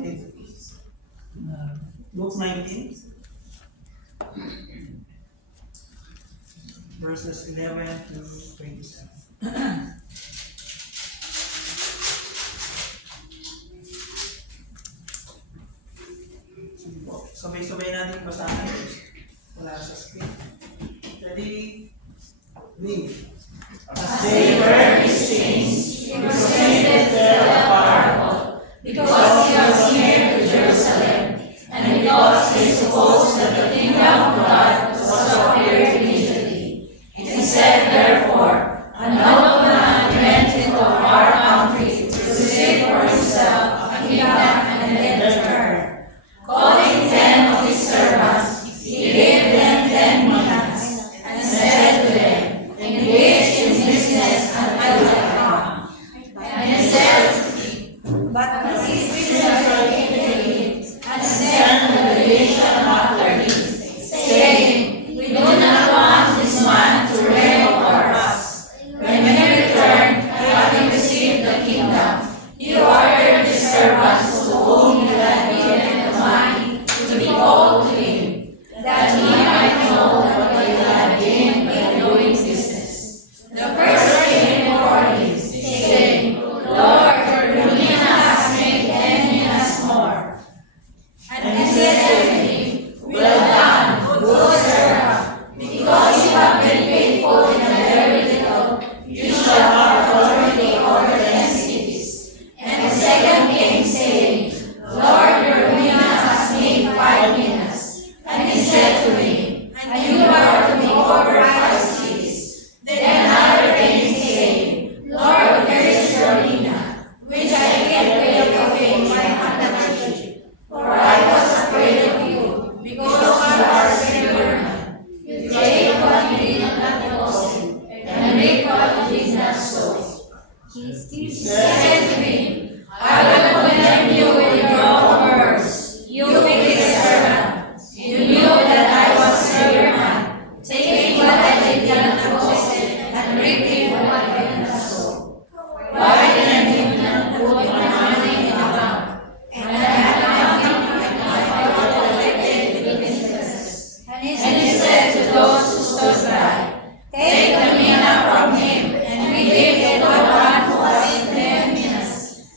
with Luke 19, verses 11 to 27. Sige po, sabay-sabay natin basahin. Wala sa screen. Ready? Read. As they were exchanged, he proceeded there a parable, because he was near to Jerusalem, and because he supposed that the kingdom of God was to appear immediately. He said, therefore, a nobleman went into a far country to receive for himself a kingdom and then return. Calling 10 of his servants, he gave them 10 minas, and said to them, engage in business until I come. And he said, but these servants came and sent a delegation after him, saying, we do not want this man to reign over us. When we return, having received the kingdom, he ordered his servants to whom he had given the money to be called to him, that he might know what they had gained by doing business. The first came before him, saying, Lord, your mina has made 10 minas more. And he said to him, well done, good servant, because you have been faithful in a very little, you shall have authority over 10 cities. And the second came, saying, Lord, your mina has made 5 minas. And he said to him, and you are to be over 5 cities. Then another came, saying, Lord, where is your mina, which I gave away my handkerchief? For I was afraid of you, because you are a sinner man. You take what you did not deposit, and make what you did not sow. He said to him, I will condemn you with your own words. You wicked servant. You knew that I was a sinner man, taking what I did not deposit, and reaping what I did not sow. Why then did you not put my money in the bank? And I had nothing in my pocket collected with interest. And he said to those who stood by, take the mina from him, and we give it to the one who has 10 minas.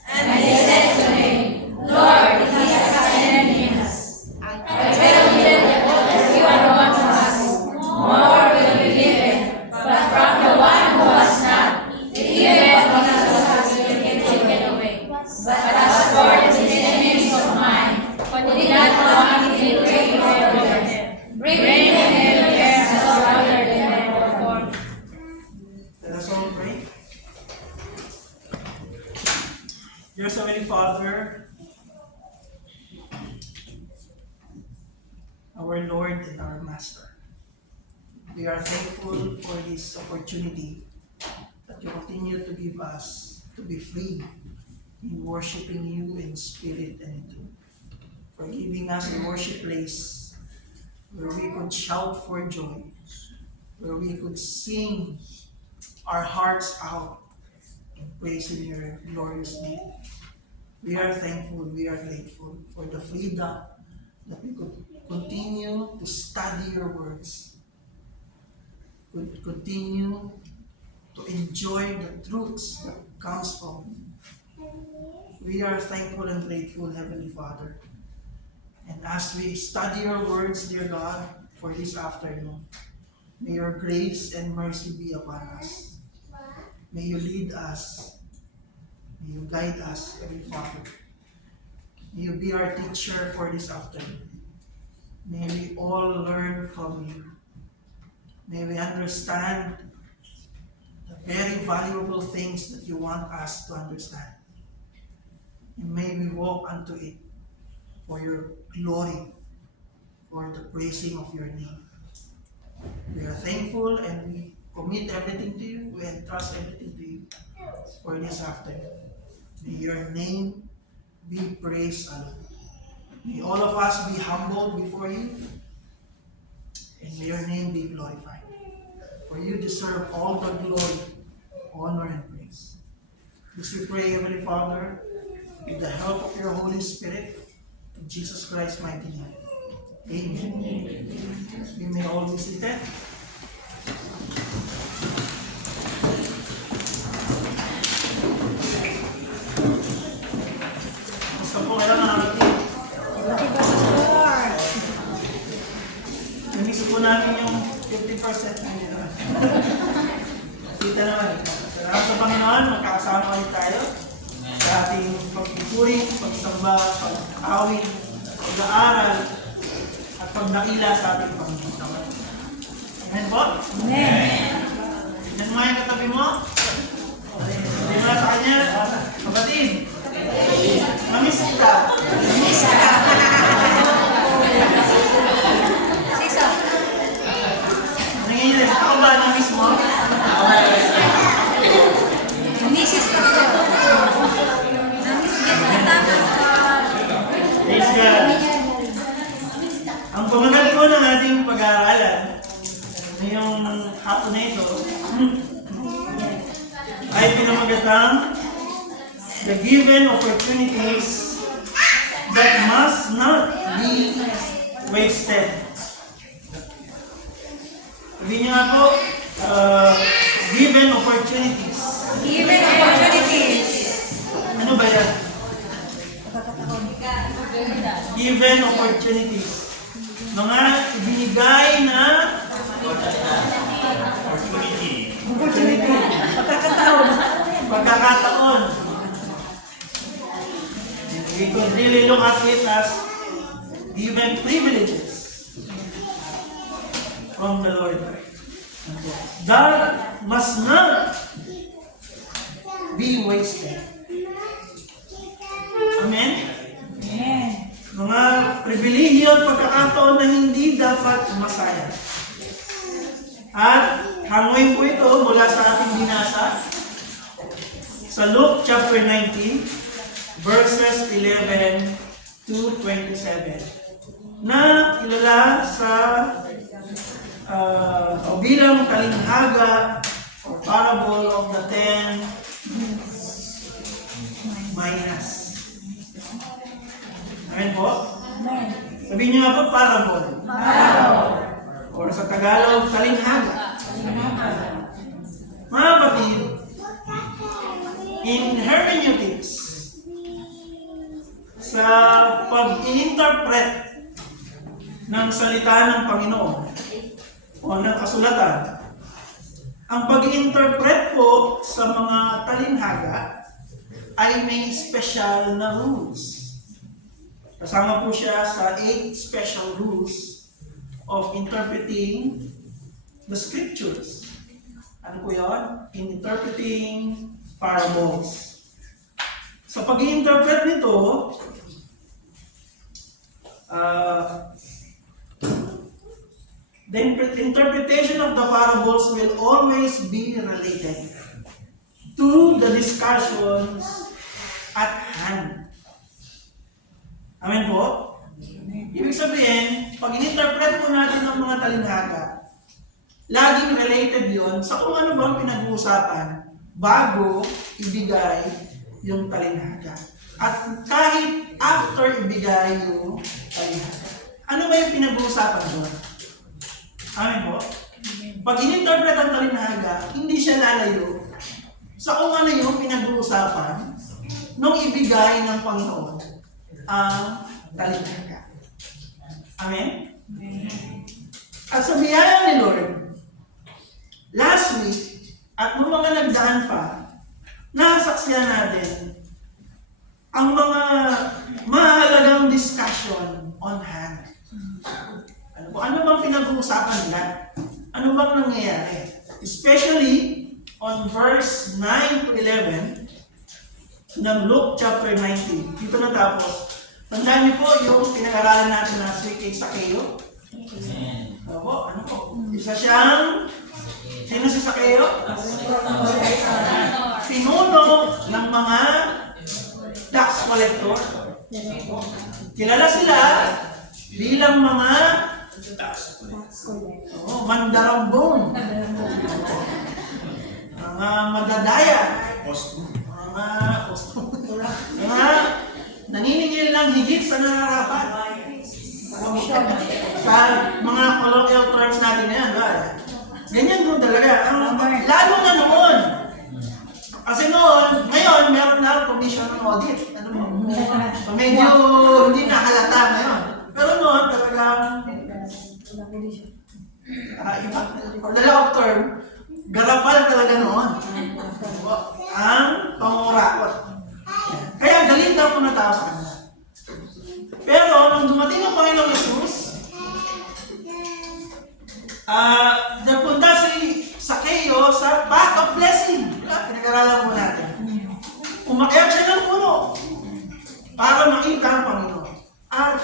And they said to him, Lord, he has 10 minas. I tell you that everyone who has, more will be given, but from the one who has not, even what he has will be taken away. But as for the enemies of mine, who did not want me to bring over them, bring them in there as rather than before. Let us all pray. Dear Heavenly Father, our Lord and our Master, we are thankful for this opportunity that you continue to give us to be free in worshiping you in spirit and in truth. For giving us a worship place where we could shout for joy, where we could sing our hearts out in praising your glorious name. We are thankful, we are grateful for the freedom that we could continue to study your words, could continue to enjoy the truths that comes from you. We are thankful and grateful, Heavenly Father. And as we study your words, dear God, for this afternoon, may your grace and mercy be upon us. May you lead us. May you guide us, Heavenly Father. May you be our teacher for this afternoon. May we all learn from you. May we understand the very valuable things that you want us to understand. And may we walk unto it for your glory, for the praising of your name. We are thankful and we commit everything to you and trust everything to you for this afternoon. May your name be praised alone. May all of us be humbled before you, and may your name be glorified. For you deserve all the glory, honor, and praise. This we pray, Heavenly Father, with the help of your Holy Spirit, in Jesus Christ's mighty name. Amen. We may all be seated. Basta po kayo mga kapatid. Namiss po namin yung 50% na nila. Kita naman. Salamat sa Panginoon, magkakasama ulit tayo sa ating pagpupuri, pagsamba, pag-awit, pag-aaral, at pagdakila sa ating Panginoon. Amen po? Amen. Yan mo yung katabi mo. Hindi mo na sa kanya. Kapatid, mamiss kita. Siso. Nanginginig. Ako ba namiss mo? Misis ka ko. Namiss kita. Praise God. Ang pamagat po ng ating pag-aaralan ngayong hapon na ito ay pinamagatang the given opportunities that must not be wasted. Sabi niyo nga po, given opportunities. Given opportunities. Ano ba yan? Given opportunities. Mga ibinigay na opportunity. Pagkakataon. We could really look at it as given privileges from the Lord. That must not be wasted. Amen? Amen. Mga pribilehyo at pagkakataon na hindi dapat masayang. At hangoy po ito mula sa ating binasa sa Luke chapter 19, verses 11 to 27, na kilala sa o bilang talinghaga o parable of the 10 minas. Amen po? Amen. Sabihin niyo nga po, parable. Or sa Tagalog, talinghaga. Mga kapatid, in hermeneutics, sa pag-i-interpret ng salita ng Panginoon o ng kasulatan, ang pag-i-interpret po sa mga talinghaga ay may special na rules. Kasama po siya sa 8 special rules of interpreting the scriptures. Ano po yun? In interpreting parables. Sa pag-i-interpret nito, the interpretation of the parables will always be related to the discussions at hand. Amen po? Ibig sabihin, pag in-interpret po natin ng mga talinghaga, laging related yon sa kung ano bang pinag-uusapan bago ibigay yung talinghaga. At kahit after ibigay yung talinghaga, ano ba yung pinag-uusapan doon? Amen po? Pag in-interpret ang talinghaga, hindi siya lalayo sa kung ano yung pinag-uusapan nung ibigay ng Panginoon ang talinghaga. Amen? At sa biyaya ni Lord, last week, at nung mga nagdaan pa, nasaksihan natin ang mga mahalagang discussion on hand. Ano bang pinag-uusapan nila? Ano bang nangyayari? Especially on verse 9 to 11 ng Luke chapter 19. Dito natapos. Tandaan niyo po yung pinag-aralan natin last week kay Zacchaeus. Opo, ano po? Isa siyang, sino si Zacchaeus? Pinuno ng mga tax collector. Kilala sila bilang mga mandarambong, mga madadaya, mga mga naniningil ng higit sa nararapat. Sa mga colloquial terms natin ngayon, ganyan po talaga. Lalo na noon. Kasi noon, ngayon, meron na commission ng audit. Ano mo? So medyo hindi nakalata ngayon. Pero noon, talagang iba. For the law of term, garapal talaga noon. Ang pangurakot. Kaya galit daw po na tao sa kanya. Pero nung dumating ang Panginoong Jesus, napunta si Zacchaeus sa path of blessing. Pinag-aralan mo natin. Umakyat siya ng puno para makita ang Panginoon. At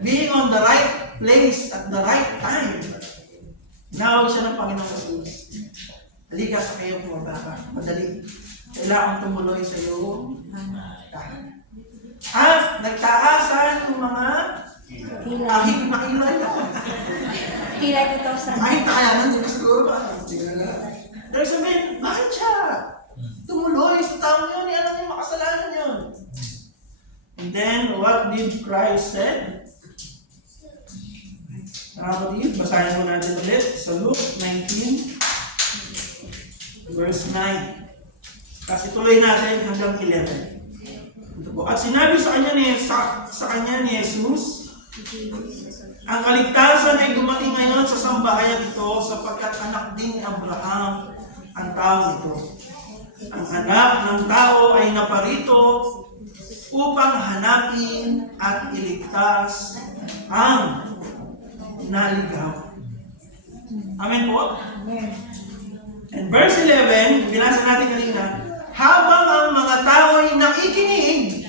being on the right place at the right time, tinawag siya ng Panginoong Jesus. Halika sa kayo bumaba ka. Madali. Kailangan tumuloy sa iyo. At nagtaasan yung mga ahig na kilay na. Kilay ko to sa... Kahit kakayanan din siguro ba? Dahil sabihin, bakit siya? Tumuloy sa tao yun, alam niyo makasalanan yun. And then, what did Christ said? Nakapatid, basahin mo natin ulit sa Luke 19, verse 9. Kasi tuloy natin hanggang 11. Ito po. At sinabi sa kanya ni Jesus, ang kaligtasan ay dumating ngayon sa sambahayan ito sapagkat anak din ni Abraham ang tao ito. Ang anak ng tao ay naparito upang hanapin at iligtas ang naligaw. Amen po? Amen. And verse 11, binasa natin kanina, habang ang mga tao ay nakikinig.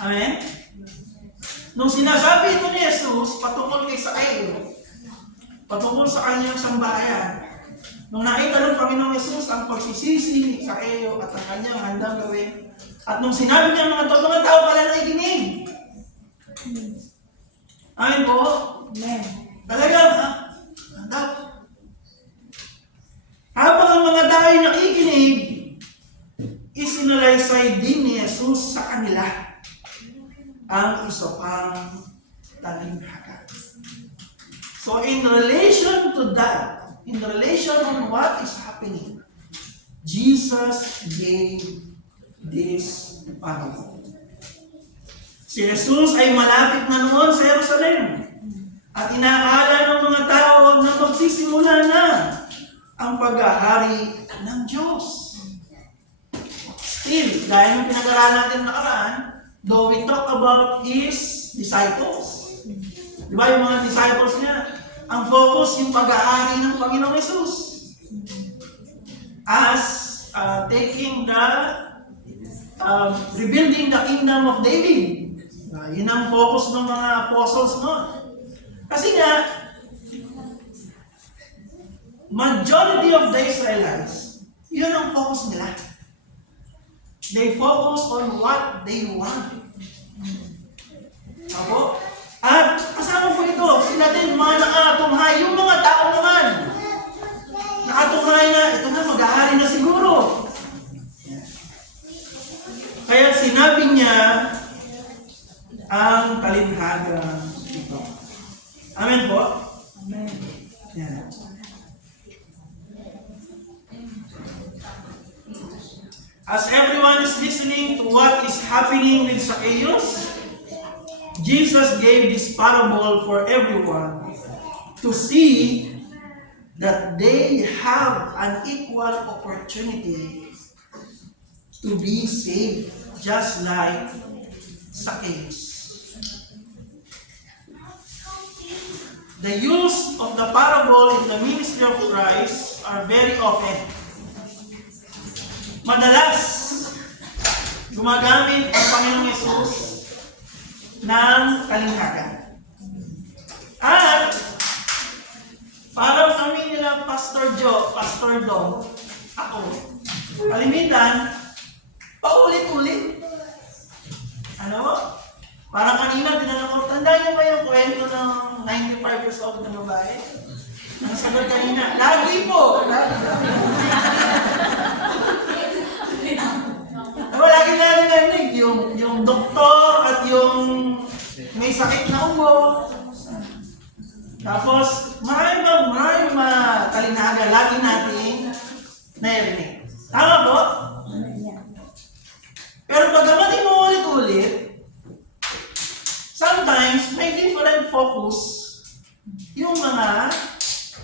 Amen? Nung sinasabi ito ni Jesus, patungkol kay Zacchaeus, patungkol sa kanyang sambahayan, nung nakita ng Panginoong Jesus ang pagsisisi ni Zacchaeus at ang kanyang handang gawin, at nung sinabi niya mga tao pala nakikinig. Amen po? Amen. Talaga, habang ang mga tao ay nakikinig, isinalaysay din ni Jesus sa kanila ang isa pang talinhaga. So in relation to that, in relation on what is happening, Jesus gave this parable. Si Jesus ay malapit na noon sa Jerusalem at inakala ng mga tao na magsisimula na ang paghahari ng Diyos. Still, dahil yung pinag-aralan natin nakaraan, though we talk about His disciples, di ba yung mga disciples niya, ang focus yung paghahari ng Panginoong Jesus. As taking the, rebuilding the kingdom of David. Yun ang focus ng mga apostles noon. Kasi nga, majority of the Israelites, yun ang focus nila. They focus on what they want. Ako? At kasama po ito, sila din mga nakatunghay, yung mga tao naman. Nakatunghay na, ito na, mag-ahari na siguro. Kaya sinabi niya ang talinhaga ito. Amen po? Amen. Yeah. As everyone is listening to what is happening with Zacchaeus, Jesus gave this parable for everyone to see that they have an equal opportunity to be saved, just like Zacchaeus. The use of the parable in the ministry of Christ are very often. Madalas, gumagamit ang Panginoong Yesus ng kalinhagan. At, parang kami nila Pastor Joe, Pastor Dom, ako, kalimitan, paulit-ulit. Ano? Parang kanina, tinanong ko, tandaan niyo ba yung kwento ng 95 years old na babae? Ang sagot kanina, lagi po! yung doktor at yung may sakit na ubo. Tapos, marami mga talinaga lagi natin narinig. Tama po? Pero pagkaman inuulit-ulit, sometimes may different focus yung mga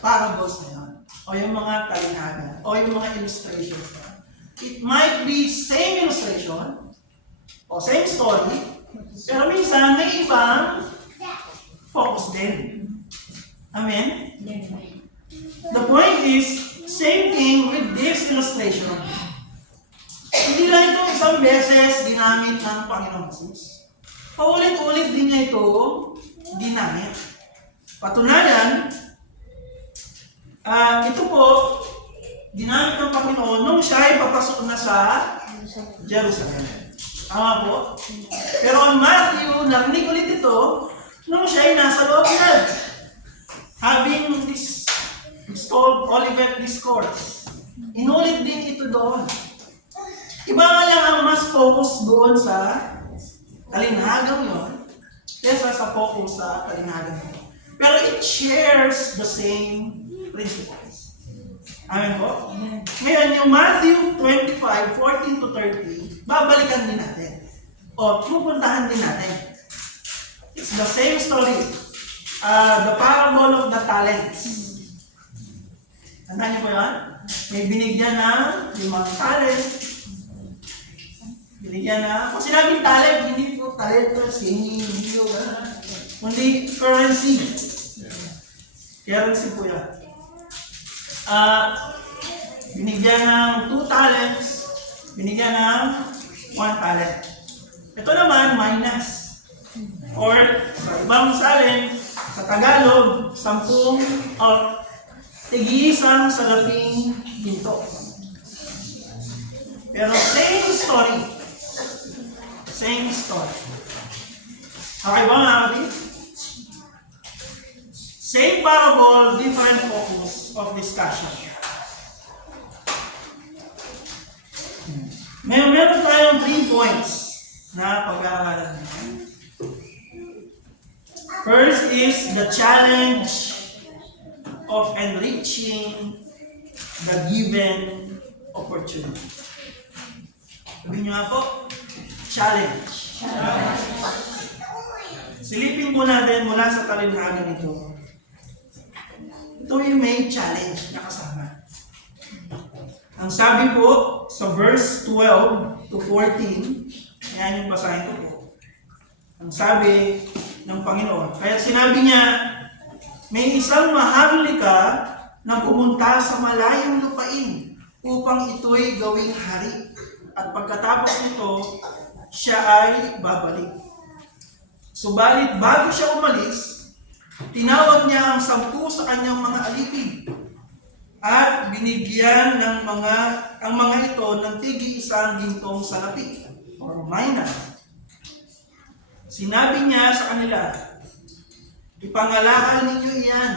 parables na yun, o yung mga talinaga, o yung mga illustrations na. It might be same illustration, o same story, pero minsan may ibang focus din. Amen? The point is, same thing with this illustration. Hindi lang ito isang beses ginamit ng Panginoon Jesus. Paulit-ulit din niya ito ginamit. Patunayan, ito po, ginamit ng Panginoon nung siya ay papasok na sa Jerusalem. Tama po? Pero on Matthew, narinig ulit ito nung siya ay nasa loob na. Having this called Olivet Discourse. Inulit din ito doon. Iba nga lang ang mas focus doon sa talinagang yun kesa sa focus sa talinagang yun. Pero it shares the same principles. Amen po? Ngayon, yung Matthew 25, 14 to 30, babalikan din natin. O pupuntahan din natin. It's the same story. The parable of the talents. Tandaan niyo po yan? May binigyan ng 5 talent. Binigyan na, kung sinabing talent, hindi po talent po, singing, video, kundi currency. Currency po yan. Binigyan ng 2 talents, binigyan ng 1 talent. Ito naman, minus. Or, sa ibang salin, sa Tagalog, 10 or tig-isang salaping ginto. Pero same story. Same story. Okay ba mga kapatid? Same parable, different focus of discussion. Meron tayong 3 points na pag-aaralan natin. First is the challenge of enriching the given opportunity. Sabihin nyo nga po, challenge. Silipin po natin mula sa talinaga nito. Ito yung may challenge na kasama. Ang sabi po sa verse 12 to 14, ayan yung basahin ko po. Ang sabi ng Panginoon, kaya sinabi niya, may isang maharlika na pumunta sa malayong lupain upang ito'y gawing hari. At pagkatapos nito, siya ay babalik. Subalit bago siya umalis, tinawag niya ang 10 sa kanyang mga alipin at binigyan ng ang mga ito ng tig-isang gintong salapi or mina. Sinabi niya sa kanila, ipangalahan ninyo iyan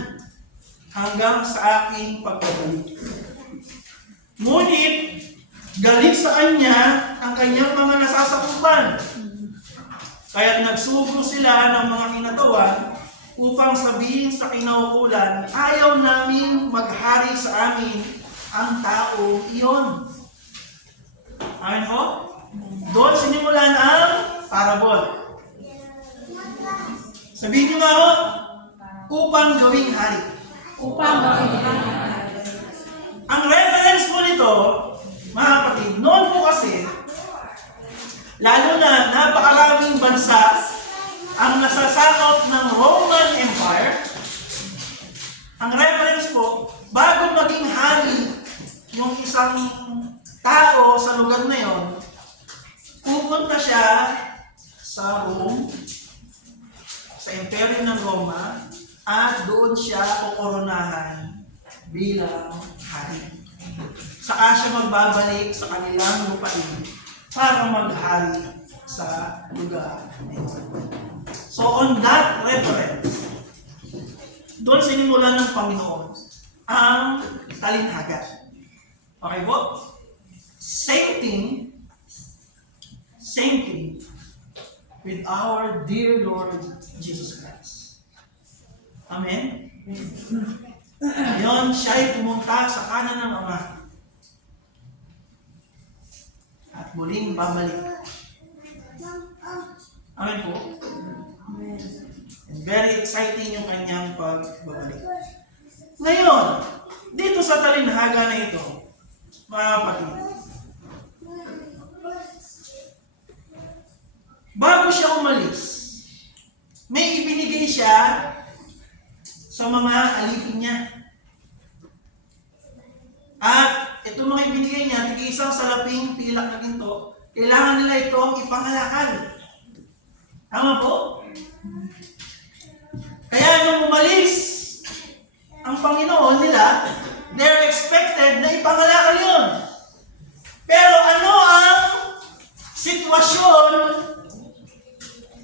hanggang sa aking pagbabalik. Ngunit, galit sa kanya ang kanyang mga nasasakupan. Kaya't nagsugo sila ng mga kinatawan upang sabihin sa kinaukulan, ayaw namin maghari sa amin ang tao iyon. Amen po? Doon sinimulan ang parable. Sabihin niyo nga ho, upang gawing hari. Upang gawing hari. Ang reference po nito, mga kapatid, noon po kasi, lalo na napakaraming bansa ang nasasakop ng Roman Empire, ang reference po, bago maging hari yung isang tao sa lugar na yon, pupunta siya sa Rome, sa Imperyo ng Roma, at doon siya kukoronahan bilang hari. Saka siya magbabalik sa kanilang lupain para maghari sa lugar na ito. So on that reference, doon sinimulan ng Panginoon ang talinhaga. Okay po? Same thing, Same thing with our dear Lord Jesus Christ. Amen? Ngayon, siya ay pumunta sa kanan ng Ama. At muling babalik. Amen po? And very exciting yung kanyang pagbabalik. Ngayon, dito sa talinhaga na ito, mga kapatid, bago siya umalis, may ibinigay siya sa mga alipin niya. At ito mga ibinigay niya, tig-isang salaping pilak na ginto, kailangan nila itong ipangalakan. Tama po? Kaya nung umalis ang Panginoon nila, they're expected na ipangalakal yun. Pero ano ang sitwasyon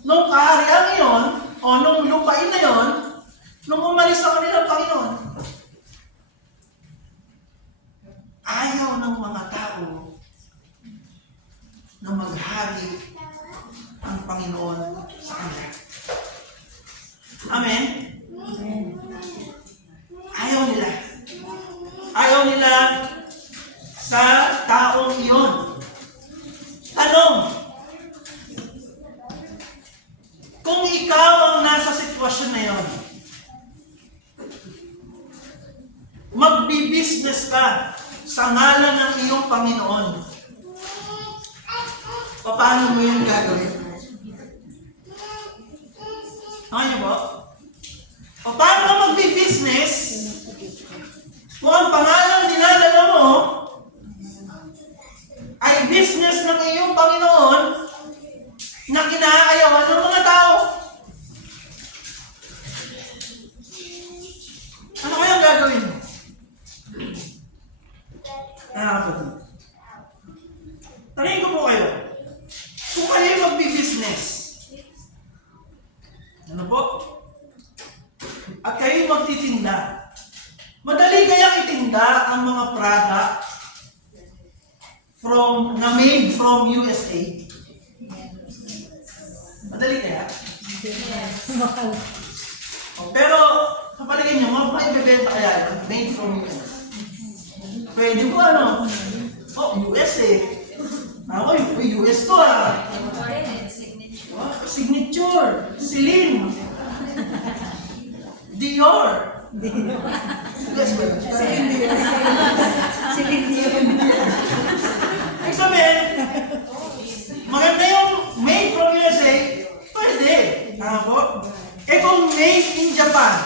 nung kaharian yon o nung lupain na yon nung umalis sa kanilang Panginoon? Ayaw ng mga tao na maghari ang Panginoon sa kanila. Amen? Ayaw nila. Ayaw nila sa taong iyon. Tanong, kung ikaw ang nasa sitwasyon na yon, magbi-business ka sa ngalan ng iyong Panginoon, paano mo yung gagawin? Ano po? Paano ka magbi-business kung ang pangalan dinadala mo ay business ng iyong Panginoon na kinaayawan ng mga tao? Ano kaya ang gagawin mo? Nakakapatid. Tanungin ko po kayo, kung kayo magbi-business, ano po? At kayo magtitinda, madali kayang itinda ang mga product na made from USA? Madali kaya? Pero, sa palagay nyo, maibibenta kaya yun, made from USA? Pwede po ano? USA. Ako, US to Signature. Celine. Dior. Yes, ba? Celine Dion. Ibig sabihin, maganda yung made from USA, pwede. Tama po? Eh kung made in Japan,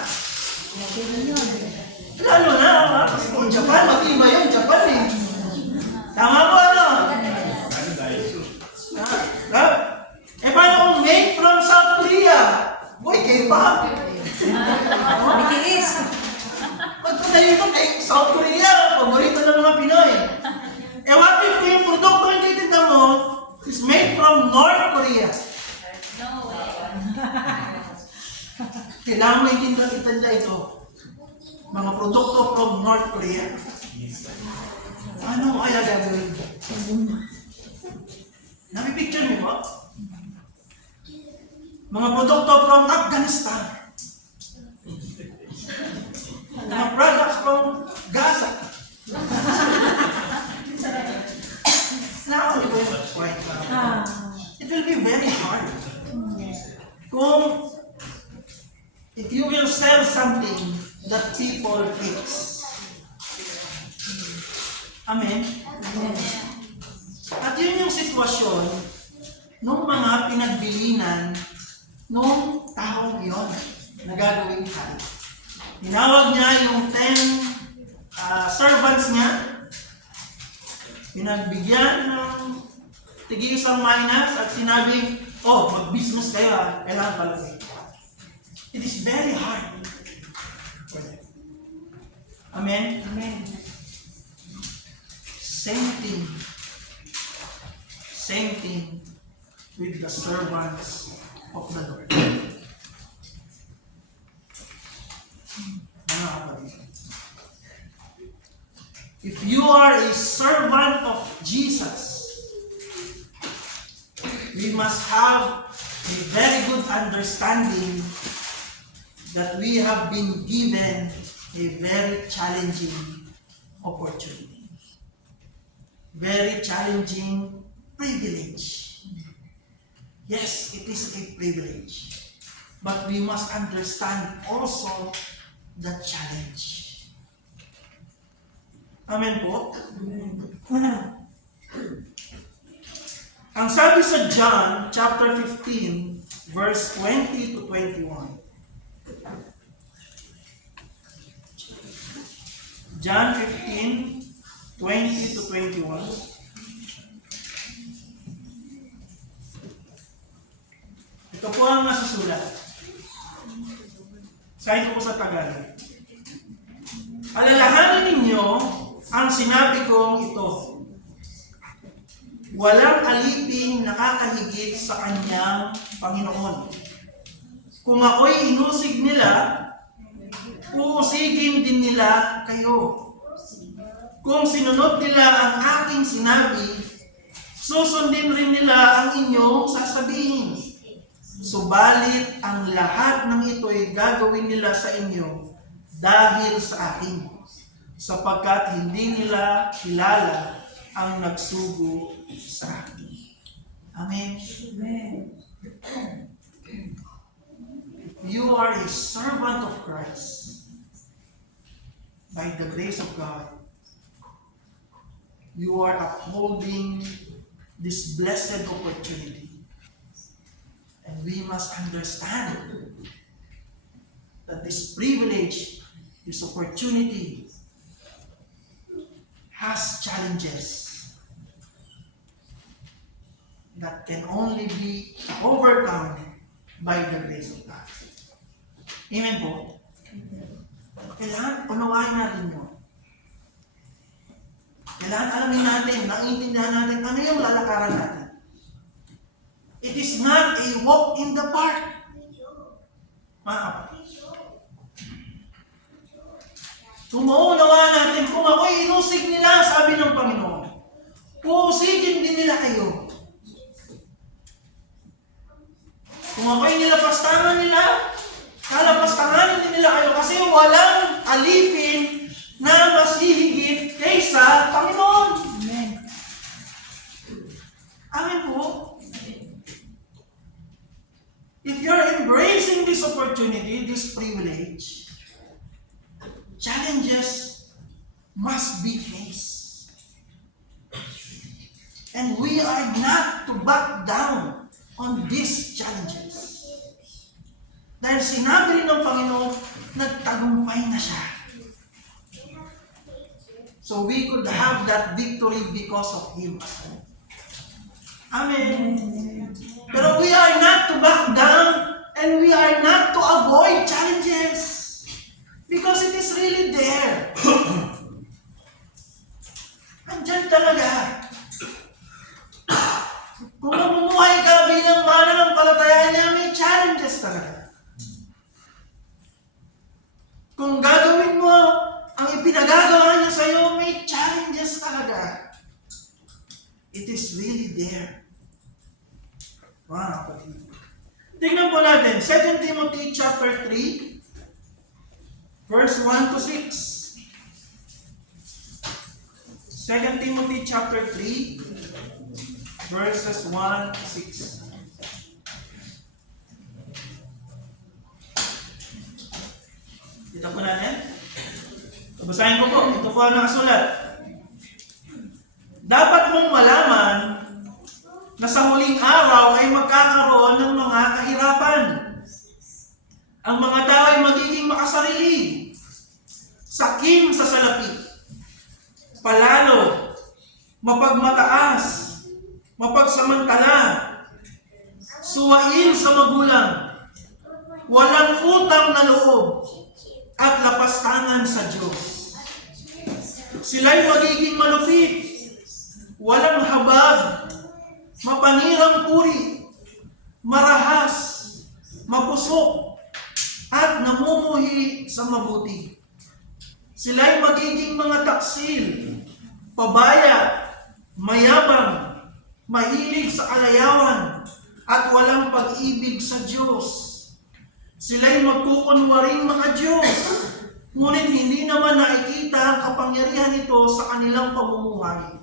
lalo na, kasi kung Japan, matibay yun, Japan eh. Tama po, ano? Eh paano kung made from South Korea? Boy, K-pop. BTS. Pagpunta dito kay South Korea, paborito ng mga Pinoy. Eh what if yung produkto yung titinda mo is made from North Korea? No way. Kailangan mo itinda ito. Mga produkto from North Korea. Ano kaya gagawin? Napipicture niyo po? Mga produkto from Afghanistan. Mga products from Gaza. Now, it will be very hard. If you will sell something that people hates. Amen? At yun yung sitwasyon nung mga pinagbilinan nung taong iyon na gagawin tayo. Tinawag niya yung 10 servants niya, pinagbigyan ng tig-isang minas at sinabing, mag-business kayo kailangan palagay. It is very hard. Amen? Amen. Same thing with the servants of the Lord. Mga kapatid, if you are a servant of Jesus, we must have a very good understanding that we have been given a very challenging opportunity. Very challenging privilege. Yes, it is a privilege. But we must understand also the challenge. Amen po? Ang sabi sa John chapter 15 verse 20 to 21. John 15, 20 to 21. Ito po ang nasusulat. Sabi ko po sa Tagalog. Alalahanin ninyo ang sinabi kong ito. Walang aliping nakakahigit sa kanyang Panginoon. Kung ako'y inusig nila, uusigin din nila kayo. Kung sinunod nila ang aking sinabi, susundin rin nila ang inyong sasabihin. Subalit ang lahat ng ito'y gagawin nila sa inyo dahil sa akin, sapagkat hindi nila kilala ang nagsugo sa akin. Amen. You are a servant of Christ. By the grace of God, you are upholding this blessed opportunity. And we must understand that this privilege, this opportunity, has challenges that can only be overcome by the grace of God. Amen po? Kailangan unawain natin yun. Kailangan alamin natin, naiintindihan natin ano yung lalakaran natin. It is not a walk in the park. Mga kapatid. Kung maunawaan natin, kung ako'y inusig nila, sabi ng Panginoon, uusigin din nila kayo. Kung ako'y nilapastangan nila, kalapastanganin din nila kayo kasi walang alipin na mas hihigit kaysa Panginoon. Amen. Amen po. If you're embracing this opportunity, this privilege, challenges must be faced. And we are not to back down on these challenges. Dahil sinabi rin ng Panginoon, nagtagumpay na siya. So we could have that victory because of Him. Amen. Pero we are not to back down and we are not to avoid challenges because it is really there. Andyan talaga. Kung namumuhay ka bilang mananampalataya niya, may challenges talaga. Kung gagawin mo ang ipinagagawa niya sa iyo, may challenges talaga. It is really there. Wow. Tingnan po natin, 2 Timothy chapter 3, verse 1 to 6. 2 Timothy chapter 3, verses 1 to 6. Kita po natin. Basahin ko po. Ito po ang nakasulat. Dapat mong malaman na sa huling araw ay magkakaroon ng mga kahirapan. Ang mga tao ay magiging makasarili, sakim sa salapi, palalo, mapagmataas, mapagsamantala, suwain sa magulang, walang utang na loob, at lapastangan sa Diyos. Sila'y magiging malupit, walang habag, mapanirang puri, marahas, mapusok, at namumuhi sa mabuti. Sila'y magiging mga taksil, pabaya, mayabang, mahilig sa alayawan, at walang pag-ibig sa Diyos. Sila'y magkukunwaring maka-Diyos, ngunit hindi naman nakikita ang kapangyarihan nito sa kanilang pamumuhay.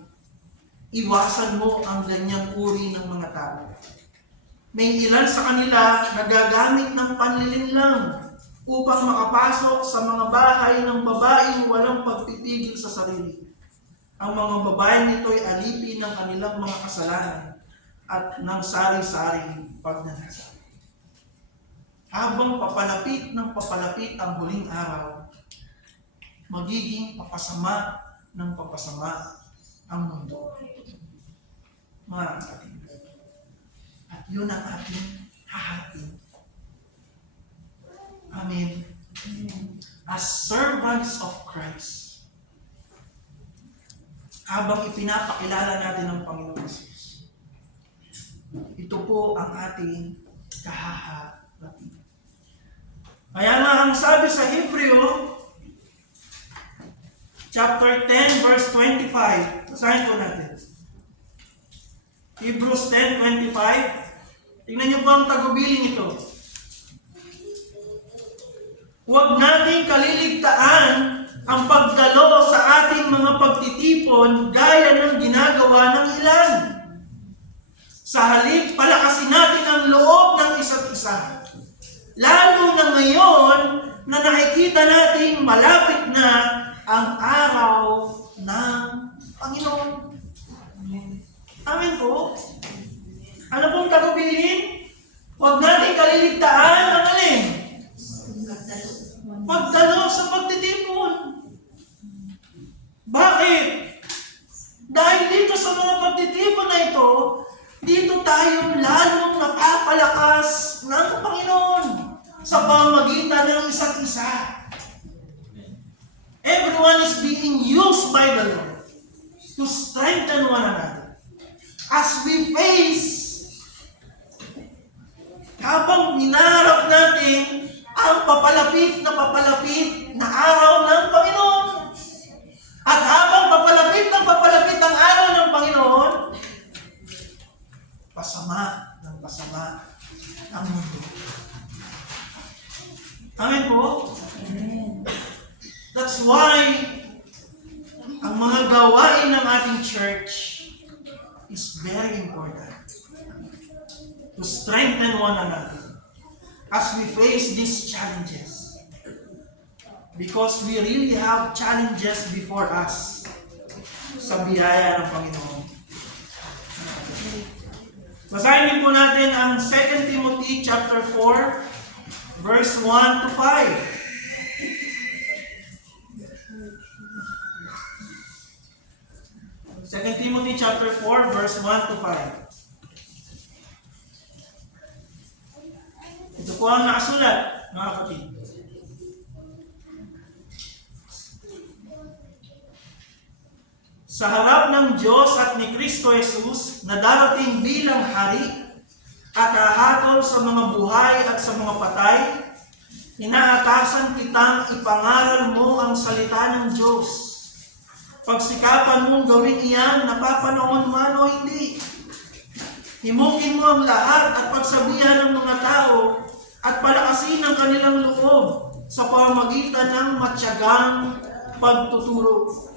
Iwasan mo ang ganyang uri ng mga tao. May ilan sa kanila na gagamit ng panlilinlang upang makapasok sa mga bahay ng babaeng walang pagpipigil sa sarili. Ang mga babae nito ay alipin ng kanilang mga kasalanan at ng sari-saring pagnanasa. Habang papalapit ng papalapit ang huling araw, magiging papasama ng papasama ang mundo. Mga kapatid. At yun ang ating haharapin. Amen. As servants of Christ, habang ipinapakilala natin ang Panginoon Jesus, ito po ang ating kahaharapin. Kaya nga ang sabi sa Hebreo, chapter 10, verse 25. Basahin po natin. Hebrews 10:25. Tingnan niyo po ang tagubilin ito. Huwag nating kaliligtaan ang pagdalo sa ating mga pagtitipon gaya ng ginagawa ng ilan. Sa halip, palakasin natin ang loob ng isa't isa. Lalo na ngayon na nakikita natin malapit na ang araw ng Panginoon. Amen po. Ano pong tagubilin? Huwag natin kaliligtaan ang alin? Pagdalo sa pagtitipon. Bakit? Dahil dito sa mga pagtitipon na ito, dito tayo lalong napapalakas ng Panginoon sa pamamagitan ng isa't isa. Everyone is being used by the Lord to strengthen one another. As we face, habang minarap natin ang papalapit na araw ng Panginoon, at habang papalapit ang araw ng Panginoon, pasama ang mundo. Amen po? That's why ang mga gawain ng ating church is very important. To strengthen one another as we face these challenges. Because we really have challenges before us sa biyaya ng Panginoon. Basahin din po natin ang 2 Timothy chapter 4, verse 1 to 5. 2 Timothy chapter 4, verse 1 to 5. Ito po ang nakasulat, mga kapatid. Sa harap ng Diyos at ni Kristo Jesus na darating bilang hari at hahatol sa mga buhay at sa mga patay, inaatasan kitang ipangaral mo ang salita ng Diyos. Pagsikapan mong gawin iyan, napapanahon man o hindi. Himukin mo ang lahat at pagsabihan ng mga tao at palakasin ang kanilang loob sa pamamagitan ng matyagang pagtuturo.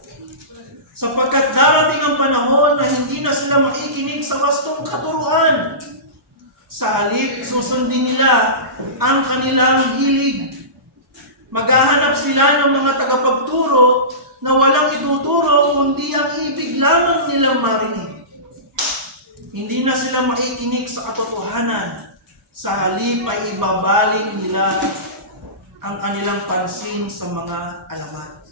Sapagkat darating ang panahon na hindi na sila makikinig sa wastong katuruan. Sa halip, susundin nila ang kanilang hilig. Maghahanap sila ng mga tagapagturo na walang ituturo kundi ang ibig lamang nilang marinig. Hindi na sila makikinig sa katotohanan. Sa halip ay ibabaling nila ang kanilang pansin sa mga alamat.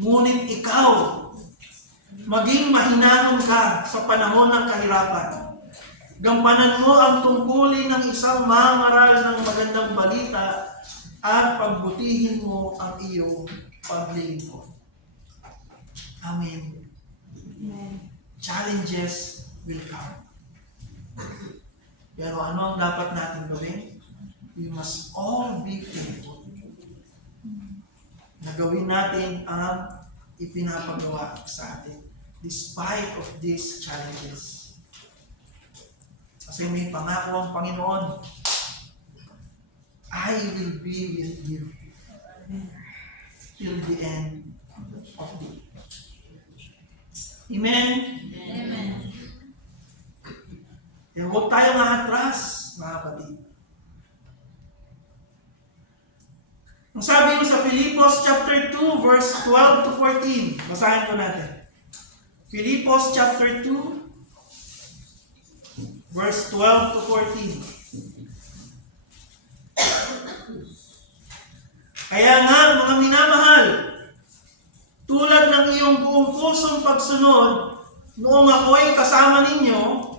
Ngunit ikaw, maging mahinahon ka sa panahon ng kahirapan. Gampanan mo ang tungkulin ng isang mangaral ng magandang balita at pagbutihin mo ang iyong paglilingkod. Amen. Challenges will come. Pero ano ang dapat natin gawin? We must all be faithful. Nagawin natin ang ipinapagawa sa atin despite of these challenges. Kasi may pangako ang Panginoon. I will be with you till the end of the age. Amen? Amen. Eh, huwag tayong atras, mga kapatid. Ang sabi ko sa Filipos chapter 2, verse 12 to 14. Basahin ko natin. Filipos chapter 2, verse 12 to 14. Kaya nga, mga minamahal, tulad ng iyong buong pusong pagsunod, noong ako'y kasama ninyo,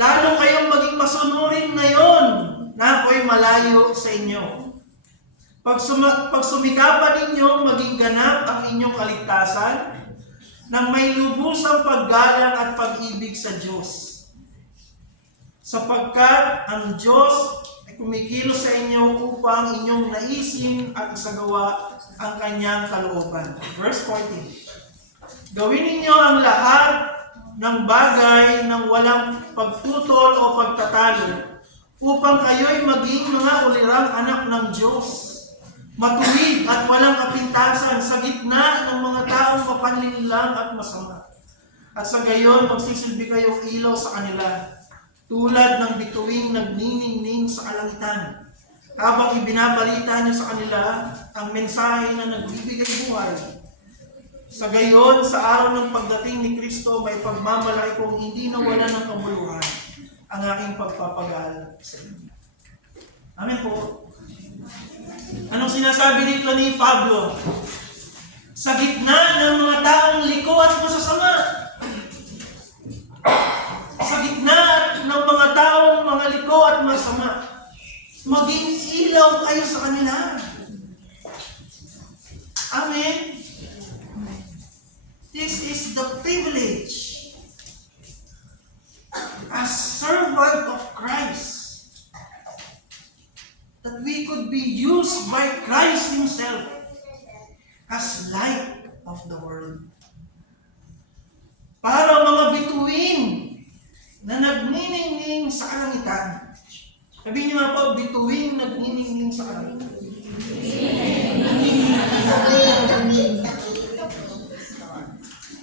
lalo kayong maging masunurin ngayon na ako'y malayo sa inyo. Pag sumikapan ninyo, maging ganap ang inyong kaligtasan ng may lubusang paggalang at pag-ibig sa Diyos. Sapagkat ang Diyos ay kumikilos sa inyo upang inyong naisin at isagawa ang kanyang kalooban. Verse 14. Gawin ninyo ang lahat ng bagay ng walang pagtutol o pagtatalo upang kayo'y maging mga ulirang anak ng Diyos. Matuwid at walang kapintasan sa gitna ng mga taong mapanlinlang at masama. At sa gayon, magsisilbi kayong ilaw sa kanila, tulad ng bituing nagniningning sa kalangitan, habang ibinabalita niyo sa kanila ang mensahe na nagbibigay buhay. Sa gayon, sa araw ng pagdating ni Kristo, may pagmamalaki kong hindi nawala ng kabuluhan ang aking pagpapagal sa inyo. Amen po. Anong sinasabi dito ni Pablo? Sa gitna ng mga taong liko at masasama, sa gitna ng mga taong mga liko at masama, maging ilaw kayo sa kanila. Amen? This is the privilege as servant of Christ, that we could be used by Christ Himself as light of the world. Para mga bituin na nagniningning sa kalangitan. Sabihin niyo nga po, bituin nagniningning sa kalangitan.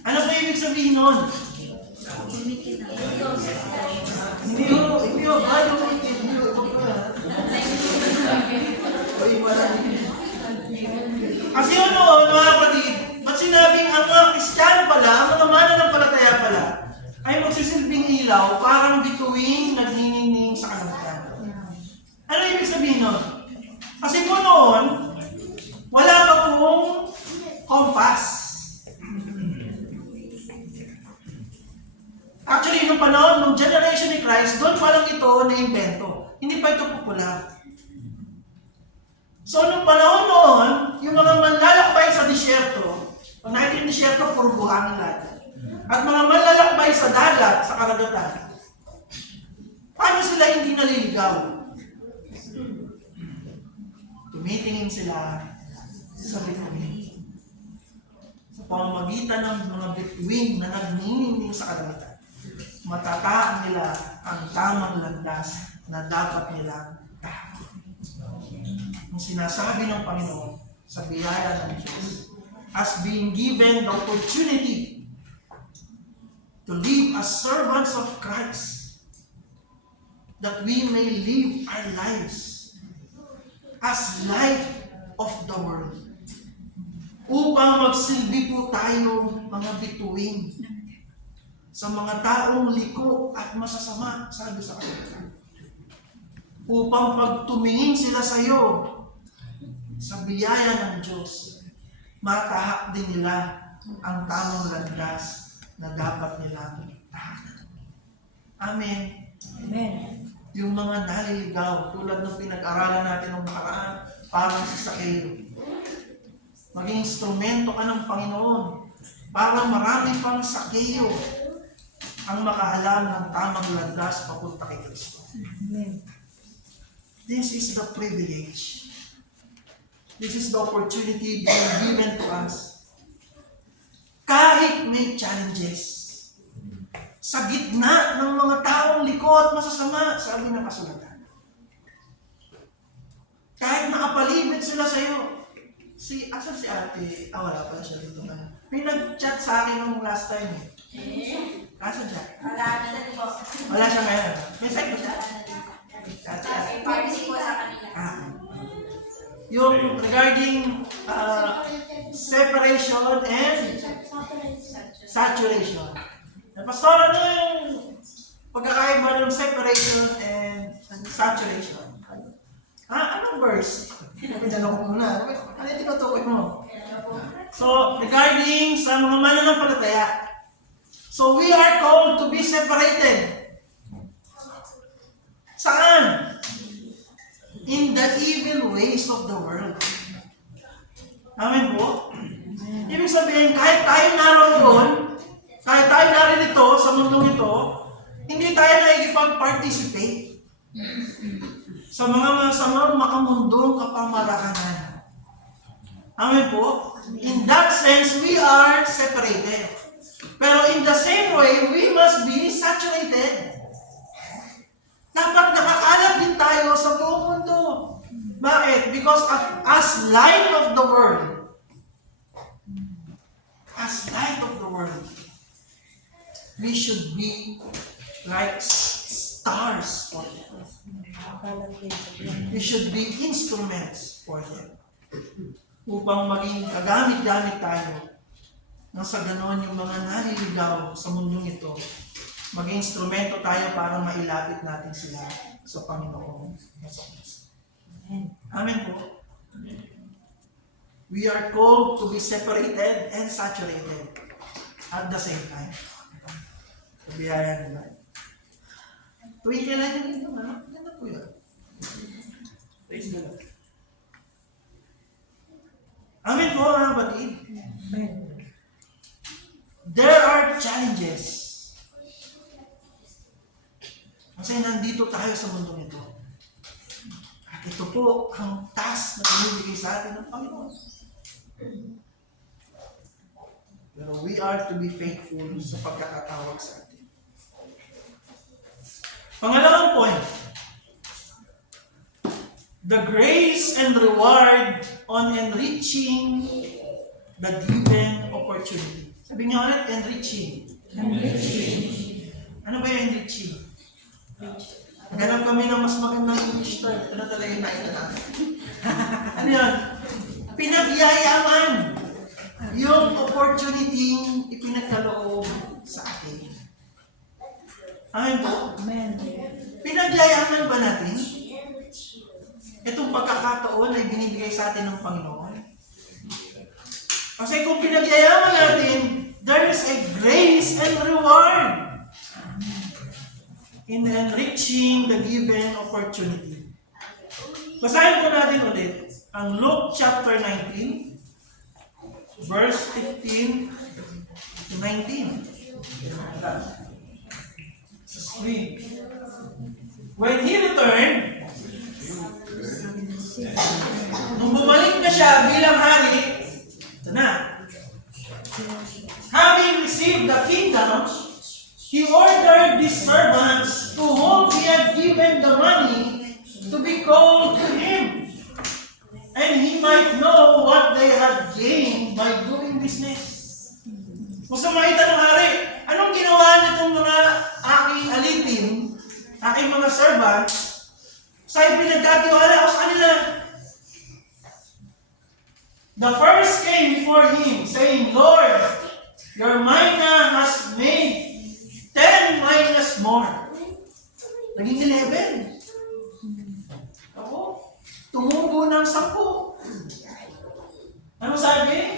Ano po ibig sabihin nun? Hindi yun, bayo wicked, hindi yun, kasi ano, mga kapatid, ba't sinabing ang mga Kristiyano pala, ang mga mananampalataya pala, ay magsisilbing ilaw, parang bituing nagniningning sa kalangitan. Ano ibig sabihin nun? Kasi po noon, wala pa pong compass. Actually, nung panahon, nung generation ni Christ, doon pa lang ito na-invento. Hindi pa ito popular. So, nung panahon noon, yung mga manlalakbay sa disyerto, pag nakita yung disyerto, puro buhangin lahat. At mga manlalakbay sa dagat, sa karagatan, paano sila hindi naliligaw? Tumitingin sila sa bituin. Sa pamamagitan ng mga bituin na nagniningning sa karagatan, matataan nila ang tamang landas na dapat nilang tahakin. Ang sinasabi ng Panginoon sa biyaya ng Diyos, as being given the opportunity to live as servants of Christ, that we may live our lives as light of the world, upang magsilbi po tayo mga bituin sa mga taong liko at masasama, sabi sa kanila. Upang pagtumingin sila sa iyo, sa biyaya ng Diyos, matahak din nila ang tamang landas na dapat nilang tahakan. Amen. Amen. Yung mga naliligaw, tulad ng pinag-aralan natin ng nakaraan, parang si Sakeo. Maging instrumento ka ng Panginoon para marami pang Sakeo ang makaalam ng tamang landas papunta kay Kristo. Amen. This is the privilege. This is the opportunity being given to us. Kahit may challenges, sa gitna ng mga taong likot, masasama, sabi ng kasulatan. Kahit nakapalibit sila sa iyo. Asan si ate? Wala pala siya dito na. May nag-chat sa akin nung last time eh. Asan siya? Wala siya ngayon. May site ba siya? Yung regarding separation and saturation. Pastor, ano yung pagkakaiba ng separation and saturation? Anong verse? Pinanong ko muna. Ano yung tinutukoy mo? So, regarding sa mga mananampalataya, so we are called to be separated. Saan? In the evil ways of the world. Amen po? Ibig sabihin, kahit tayo naroon, kahit tayo naririto sa mundong ito, hindi tayo nakikipag-participate sa mga masamang makamundong kapamarahanan. Amen po? In that sense, we are separated. Pero in the same way, we must be saturated. Dapat nakakalat din tayo sa buong mundo. Bakit? Because as light of the world, we should be like stars for them. We should be instruments for them. Upang maging kagamit-gamit tayo nang sa ganon yung mga naliligaw sa mundong ito, maging instrumento tayo para mailapit natin sila sa Panginoon. Amen po. We are called to be separated and saturated at the same time. Biyaya nila. Tuwing kailan yun ito, ha? Ganda po yun. Praise the Lord. Amen po, mga kapatid. There are challenges. Kasi nandito tayo sa mundong ito. At ito po ang task na binibigay sa atin ng Panginoon. Pero we are to be faithful sa pagkakatawag sa atin. Pangalawang point, the grace and reward on enriching the given opportunity. Sabi niyo ulit, enriching. Ano ba yung enriching? Maghanap kami ng mas magandang English term. Ano talaga yung nakita natin? Ano yun? Pinagyayaman yung opportunity ipinagkaloob sa atin. Amen po? Amen. Pinagyayaman ba natin? Itong pagkakataon ay binibigay sa atin ng Panginoon. Kasi kung pinagyayaman natin, there is a grace and reward in enriching the given opportunity. Basahin po natin ulit ang Luke chapter 19, verse 15 to 19. Sa screen. When he returned, nung bumalik na siya bilang hari, ito na, having received the kingdom, he ordered the servants to whom he had given the money to be called to him, and he might know what they had gained by doing business. Gusto makita ng hari, anong ginawa nitong mga aking alipin, aking mga servants, sa ipinagkatiwala ko sa kanila? The first came before him, saying, Lord, your mina has made 10 minas more. Naging 11. Ako, tumubo ng 10. Ano sabi?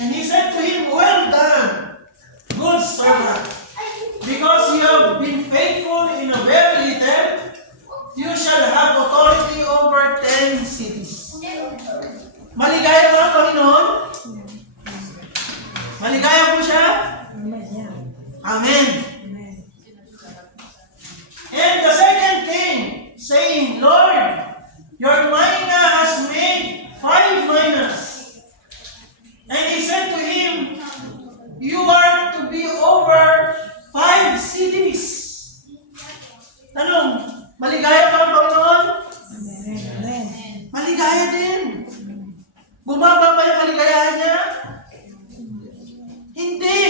And he said to him, well done, good servant. Because you have been faithful in a very little, you shall have authority over 10 cities. Maligaya ba ang Panginoon? Maligaya po siya? Amen. And the second king, saying, Lord, your mina has made 5 minas. And he said to him, you are to be over 5 din. Bumaba pa yung kaligayahan niya? Hindi.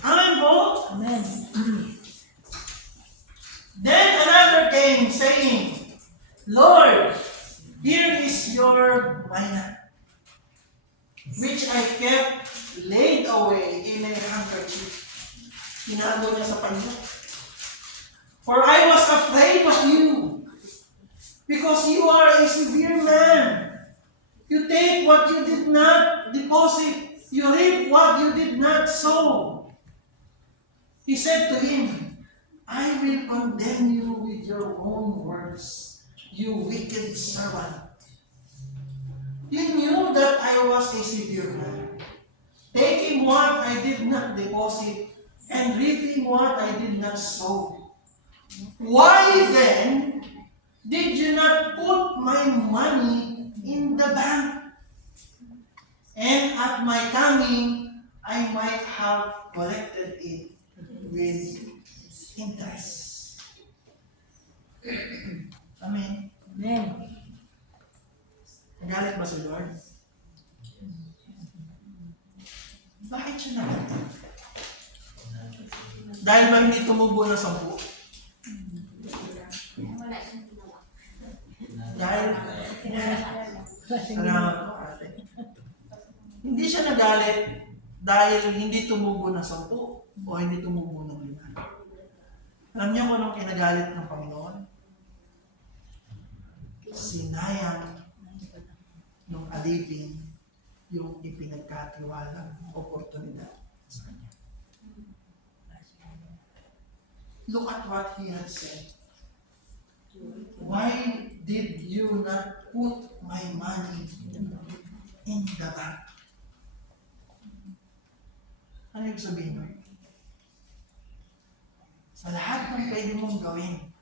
Amen po? Amen. Then another came saying, Lord, here is your mina, which I kept laid away in a handkerchief. Tinago niya sa panyo. For I was afraid of you, because you are a severe man. You take what you did not deposit, you reap what you did not sow. He said to him, I will condemn you with your own words, you wicked servant. You knew that I was a severe man, taking what I did not deposit and reaping what I did not sow. Why then did you not put my money in the bank? And at my coming, I might have collected it with interest. Amen. Amen. Nagalit ba si Lord? Bakit siya nagalit? Dahil ba hindi tumubo ng 10? Dahil, salamat po ate. Hindi siya nagalit dahil hindi tumubo ng 10 o hindi tumubo ng 5. Alam niyo kung anong kinagalit ng Panginoon? Sinayang ng alipin yung ipinagkatiwalang oportunidad sa kanya. Look at what he had said. Why did you not put my money in the bank? Ano yung sabihin mo? Sa lahat ng pwede mong gawin,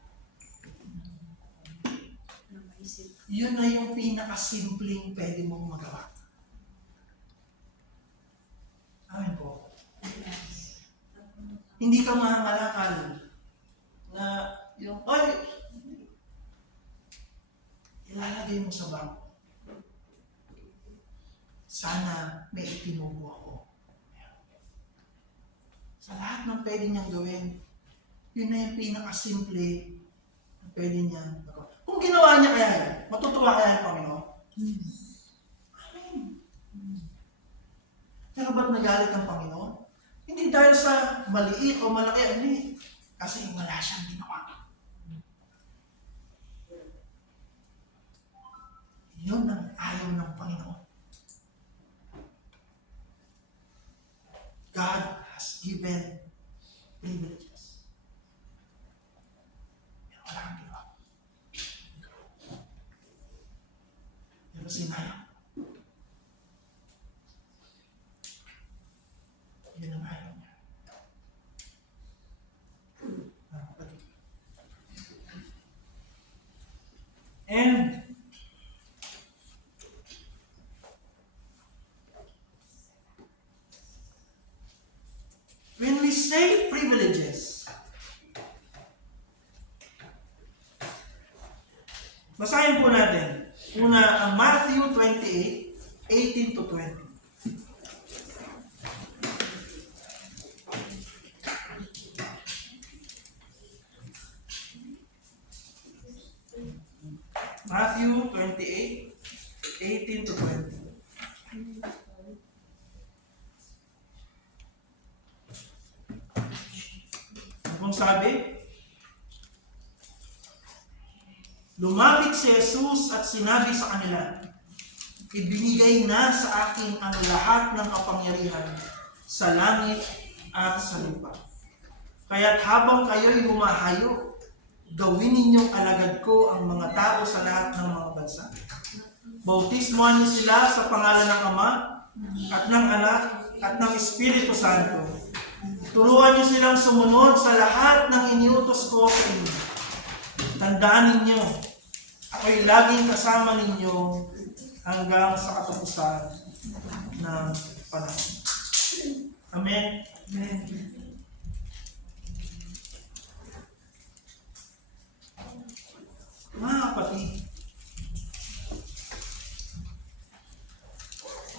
yun na yung pinakasimpleng pwede mong magawa. Amen po. Hindi ka mahangalakal na yung, ilalagay mo sa bangko. Sana may itinubo ako. Sa lahat ng pwede niyang gawin, yun na yung pinakasimple na pwede niyang gawin. Kung ginawa niya kaya yan, matutuwa kaya yung Panginoon? Amen. Pero ba't nagalit ang Panginoon? Hindi dahil sa maliit o malaki, hindi. Kasi wala siyang ginawa. Yun ang ayaw ng Panginoon. God has given privileges. Pero wala kang ginawa. Pero sinayang. Yun ang ayaw niya. And when we say privileges, basahin po natin. Una, ang Matthew 28:18 to 20. Matthew 28:18 to 20. Kung sabi, lumapit si Jesus at sinabi sa kanila, ibinigay na sa akin ang lahat ng kapangyarihan sa langit at sa lupa. Kaya't habang kayo'y humahayo, gawin ninyong alagad ko ang mga tao sa lahat ng mga bansa. Bautismuhan niyo sila sa pangalan ng Ama at ng Anak at ng Espiritu Santo. Turuan niyo silang sumunod sa lahat ng iniutos ko sa inyo. Tandaan ninyo, ako'y laging kasama ninyo hanggang sa katapusan ng panahon. Amen? Amen. Mga kapatid,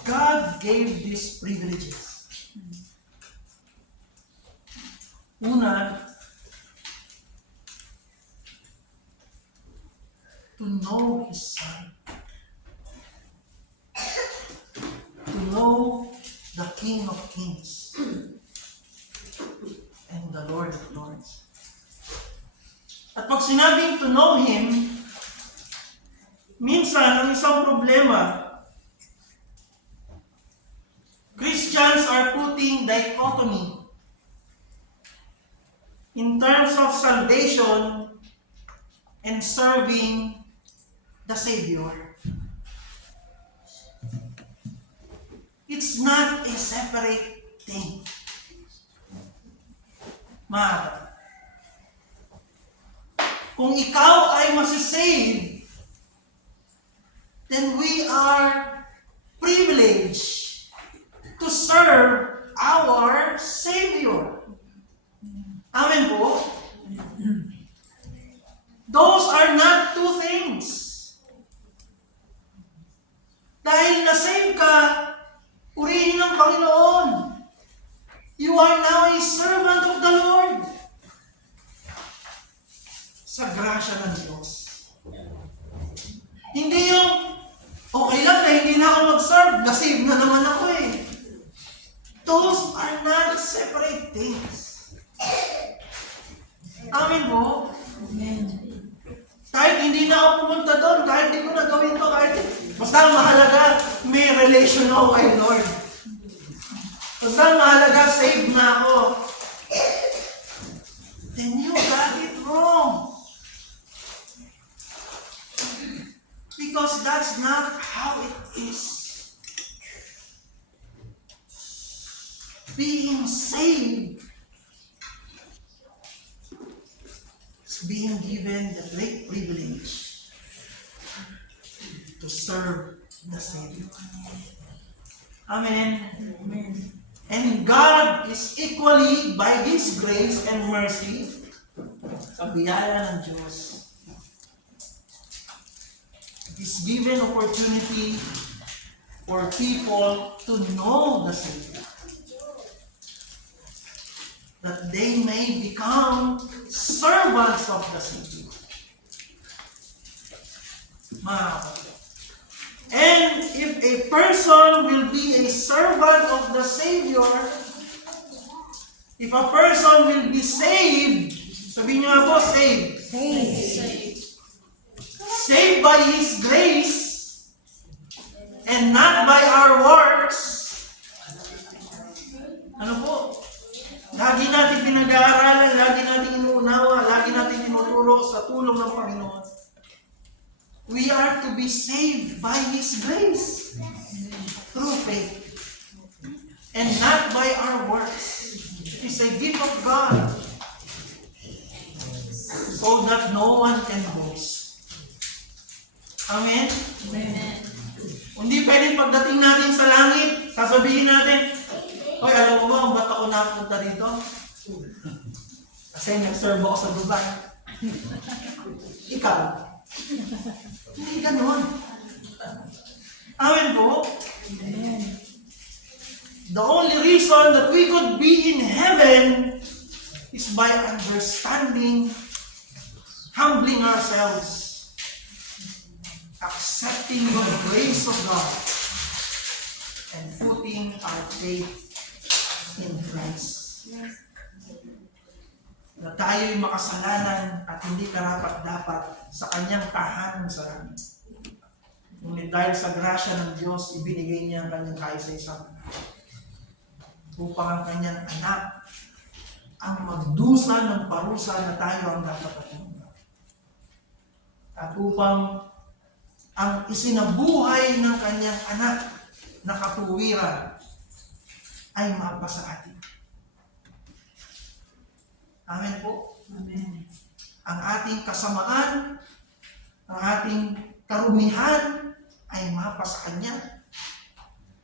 God gave these privileges. Una, to know His Son. To know the King of Kings and the Lord of Lords. At pag sinabing to know Him, minsan ang isang problema, Christians are putting dichotomy in terms of salvation and serving the Savior. It's not a separate thing. Mahaba. Kung ikaw ay masisave, then we are privileged to serve our Savior. Amen po? Those are not two things. Dahil na-save ka, purihin ng Panginoon. You are now a servant of the Lord. Sa grasya ng Diyos. Hindi yung, okay lang na hindi na ako mag-serve, na-save na naman ako eh. Those are not separate things. Amen po? Amen. Kahit hindi na ako pumunta doon, kahit hindi ko na gawin to, kahit basta ang mahalaga, may relation ako kay Lord. Basta ang mahalaga, saved na ako. Then you got it wrong. Because that's not how it is. Being saved is being given the great privilege to serve the Savior. Amen. Amen. And God is equally, by His grace and mercy, sa biyaya ng Diyos, is given opportunity for people to know the Savior. That they may become servants of the Savior. And if a person will be a servant of the Savior, if a person will be saved, sabihin niyo nga po, saved. Saved by His grace and not by our works. Ano po? Lagi natin pinag-aaralan, lagi natin inuunawa, lagi natin tinuturo sa tulong ng Panginoon. We are to be saved by His grace through faith and not by our works. It is a gift of God so that no one can boast. Amen? Amen. Hindi pwedeng pagdating natin sa langit, sasabihin natin, "Hoy, alam mo ba kung ba't ako nakapunta dito? Kasi nag-serve ako sa Dubai." Ikaw? Hindi ganun. Amen po? Amen. The only reason that we could be in heaven is by understanding, humbling ourselves, accepting the grace of God, and putting our faith in Christ. Na tayo'y makasalanan at hindi karapat-dapat sa kanyang tahanan sa langit. Ngunit dahil sa grasya ng Diyos, ibinigay niya ang kanyang kaisa-isang upang ang kanyang anak ang magdusa ng parusa na tayo ang dapat patungan. At upang ang isinabuhay ng kanyang anak na katuwiran ay mapasa atin. Amen po? Amen. Ang ating kasamaan, ang ating karumihan ay mapasa kanya.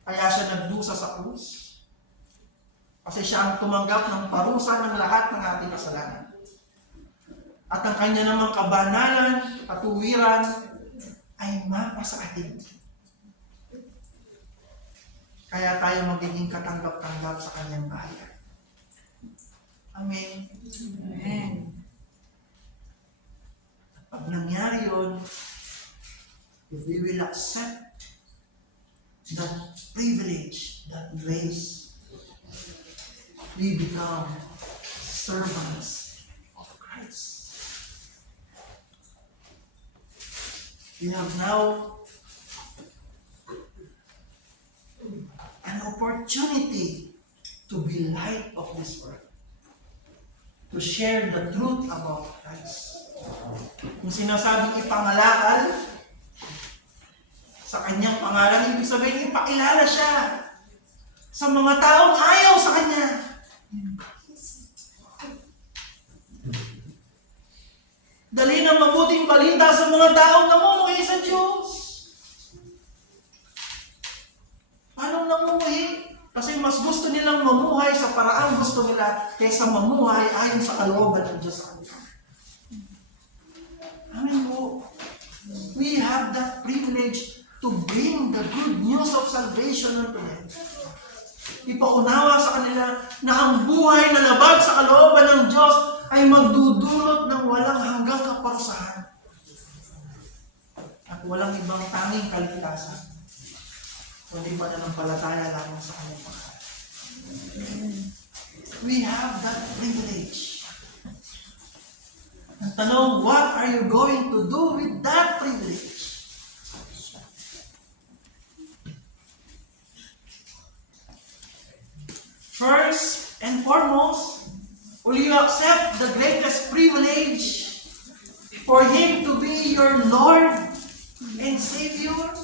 Kaya siya nagdusa sa krus. Kasi siya ang tumanggap ng parusa ng lahat ng ating kasalanan. At ang kanya namang kabanalan, katuwiran, ay mapasa atin. Kaya tayo magiging katanggap-tanggap sa kanyang bayan. Amen. Amen. Pag nangyari yun, if we will accept that privilege, that grace, we become servants of Christ. We have now an opportunity to be light of this world, to share the truth about Christ. Kung sinasabing ipangalakal, sa kanyang pangalan, ibig sabihin ipakilala siya sa mga taong ayaw sa kanya. Dali ng mabuting balita sa mga taong namumuhay sa Diyos. Anong namumuhay? Kasi mas gusto nilang mamuhay sa paraang gusto nila kaysa mamuhay ayon sa kalooban ng Diyos sa kanila. Amen po. We have that privilege to bring the good news of salvation unto them. Ipaunawa sa kanila na ang buhay na labag sa kalooban ng Diyos ay magdudulot ng walang hanggang kaparusahan at walang ibang tanging kaligtasan kundi pananampalataya lamang sa kanyang pangalan. We have that privilege. Ang tanong, what are you going to do with that privilege? First and foremost, will you accept the greatest privilege for Him to be your Lord and Savior?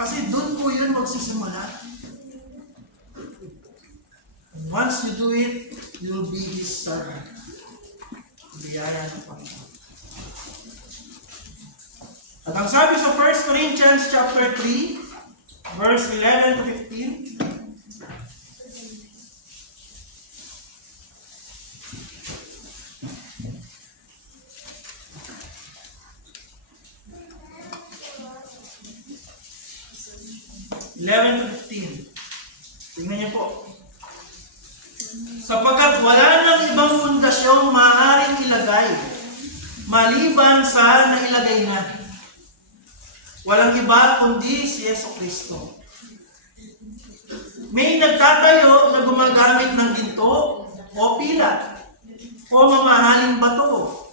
Kasi doon po yun magsisimula. And once you do it, you'll be His servant. Biyaya ng Panginoon. At ang sabi sa 1 Corinthians chapter 3, verse 11 to 15, tingnan niyo po. Sapagkat wala nang ibang pundasyong maaaring ilagay maliban sa nailagay na. Walang iba kundi si Jesucristo. May nagtatayo na gumagamit ng ginto o pila o mamahaling bato.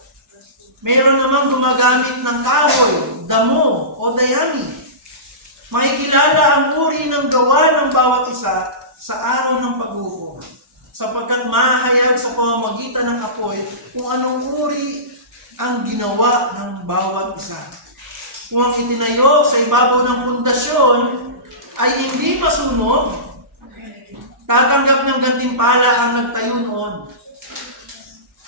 Mayroon namang gumagamit ng kahoy, damo o dayami. Makikilala ang uri ng gawa ng bawat isa sa araw ng paghukom, sapagkat mahayag sa pamamagitan ng apoy kung anong uri ang ginawa ng bawat isa. Kung ang itinayo sa ibabaw ng pundasyon ay hindi masunog, tatanggap ng gantimpala ang nagtayo noon.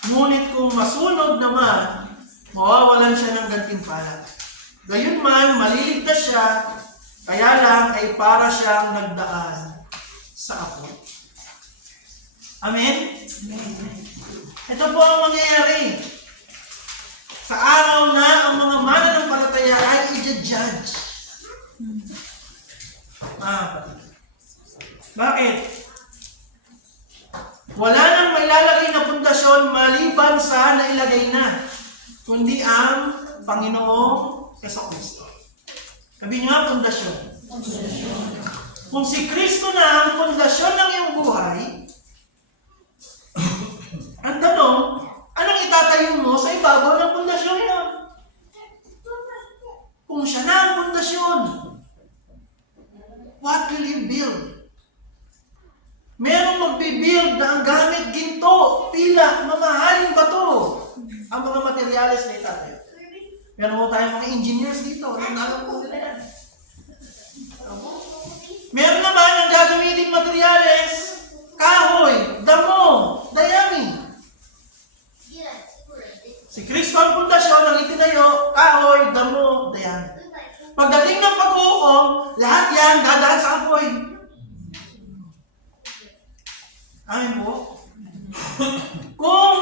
Ngunit kung masunog naman, mawawalan siya ng gantimpala. Gayunman, maliligtas siya, kaya lang ay para siyang nagdaan sa apoy. Amen? Ito po ang mangyayari. Sa araw na ang mga mananampalataya ay i-judge. Bakit? Wala nang may lalagay na pundasyon maliban sa nailagay na, kundi ang Panginoong Jesucristo. Sabi niyo nga, pundasyon. Kung si Kristo na ang pundasyon ng iyong buhay, ang tanong, anong itatayo mo sa ibabaw ng pundasyon niya? Kung siya na ang pundasyon, what will you build? Merong magbibuild na ang gamit ginto, pila, mamahaling bato. Ang mga materyales na itatayo. Meron mo tayong mga engineers dito. Alam po nila yan. Meron naman ang gagamitin materyales, kahoy, damo, dayami. Si Kristo ang pundasyon, ang itinayo, kahoy, damo, dayami. Pagdating ng pag-uukom, lahat yan dadaan sa apoy. Amen po. Kung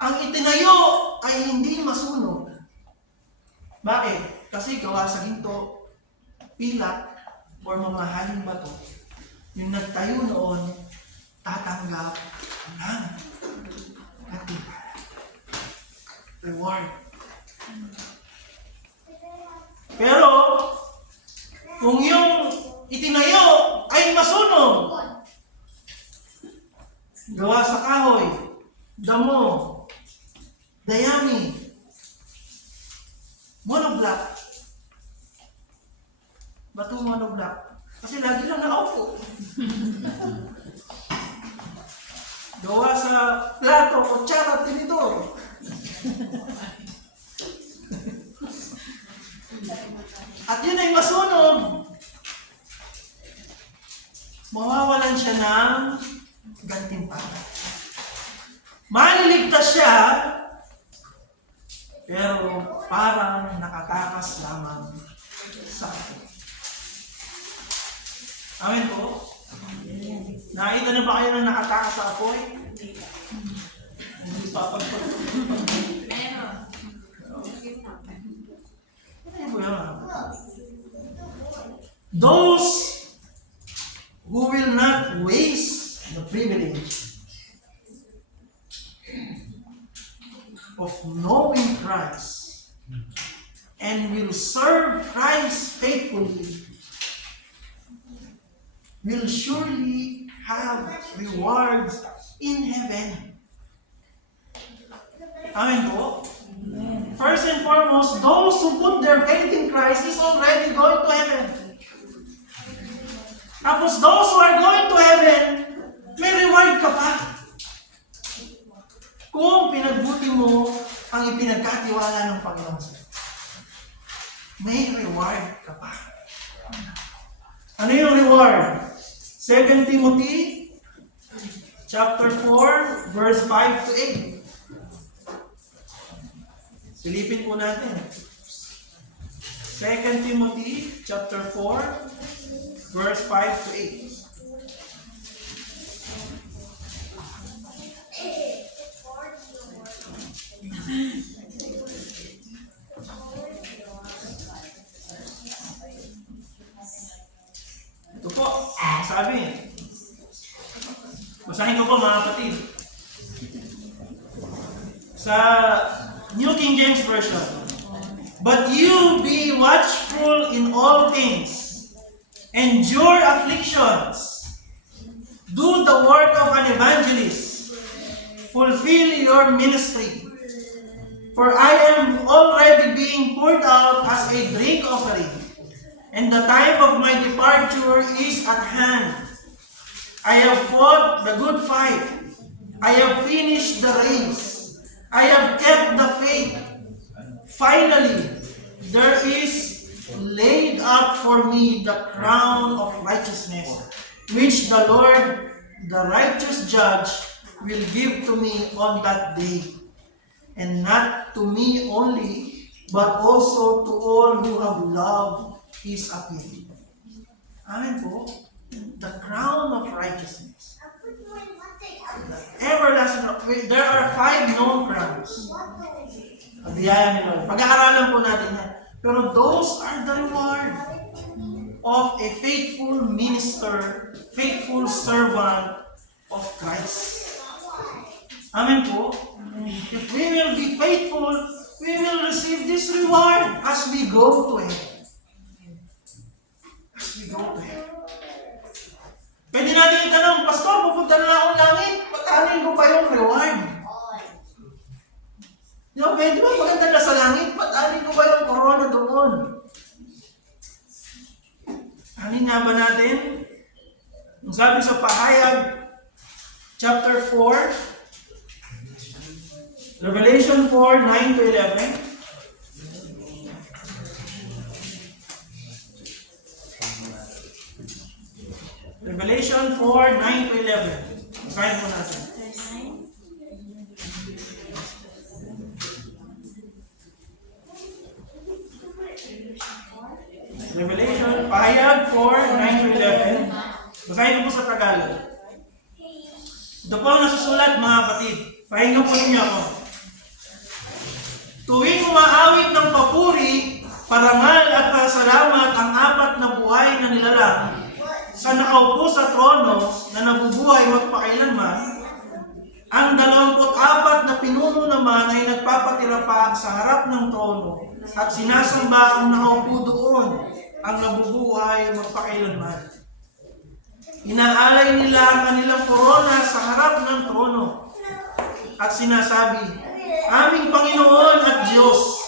ang itinayo ay hindi masunog, Bakit? Kasi gawa sa ginto, pilak, or mamahaling bato, yung nagtayo noon, tatanggap ng katibayan. Reward. Pero, kung yung itinayo ay masunog, gawa sa kahoy, damo, dayami, monoblock, bato monoblock, kasi lagi lang nakaupo. Gawa sa plato, kutsara, tinidor. At yun ay masunog. Mawawalan siya ng gantimpala. Maliligtas siya, pero parang nakatakas lamang sa akin. Amen po? Nakita na ba kayo na nakatakas sa apoy? Hindi pa those who will not waste the privilege of knowing Christ and will serve Christ faithfully will surely have rewards in heaven. Amen po? First and foremost, those who put their faith in Christ is already going to heaven. Tapos those who are going to heaven, may reward ka pa. Kung pinagbuti mo ang ipinagkatiwala ng Panginoon, may reward ka pa. Ano yung reward? 2 Timothy chapter 4, verse 5 to 8. Silipin po natin. 2 Timothy chapter 4, verse 5 to 8. Ito po, sabi. Basahin ko po mga kapatid. Sa New King James Version. But you be watchful in all things. Endure afflictions. Do the work of an evangelist. Fulfill your ministry. For I am already being poured out as a drink offering, and the time of my departure is at hand. I have fought the good fight. I have finished the race. I have kept the faith. Finally, there is laid up for me the crown of righteousness, which the Lord, the righteous judge, will give to me on that day. And not to me only, but also to all who have loved His appeal. Amen po. The crown of righteousness. The everlasting. There are 5 known crowns. Pag-aaralan po natin yan. Pero those are the reward of a faithful minister, faithful servant of Christ. Amen po. If we will be faithful, we will receive this reward as we go to heaven. As we go to heaven. Pwede natin itanong, Pastor, pupunta na akong langit, patanin ko pa yung reward? Di ba, pwede ba maganda na sa langit, patanin ko pa yung corona doon? Anin nga ba natin? Ang sabi sa Pahayag, chapter 4, Revelation 4, 9 to 11. Revelation 4, 9 to 11. Basahin mo natin. Revelation, Pahayag 4, 9 to 11. Basahin mo po sa Tagalog. Ito po ang nasusulat, mga kapatid. Pakinggan po ninyo ako. Tuwing umaawit ng papuri Parangal at pasalamat ang apat na buhay na nilalang sa nakaupo sa trono na nabubuhay magpakailanman. Ang 24 na pinuno naman ay nagpapatira pa sa harap ng trono at sinasamba ang nakaupo doon, ang nabubuhay magpakailanman. Inaalay nila ang kanilang korona sa harap ng trono at sinasabi, Aming Panginoon at Diyos,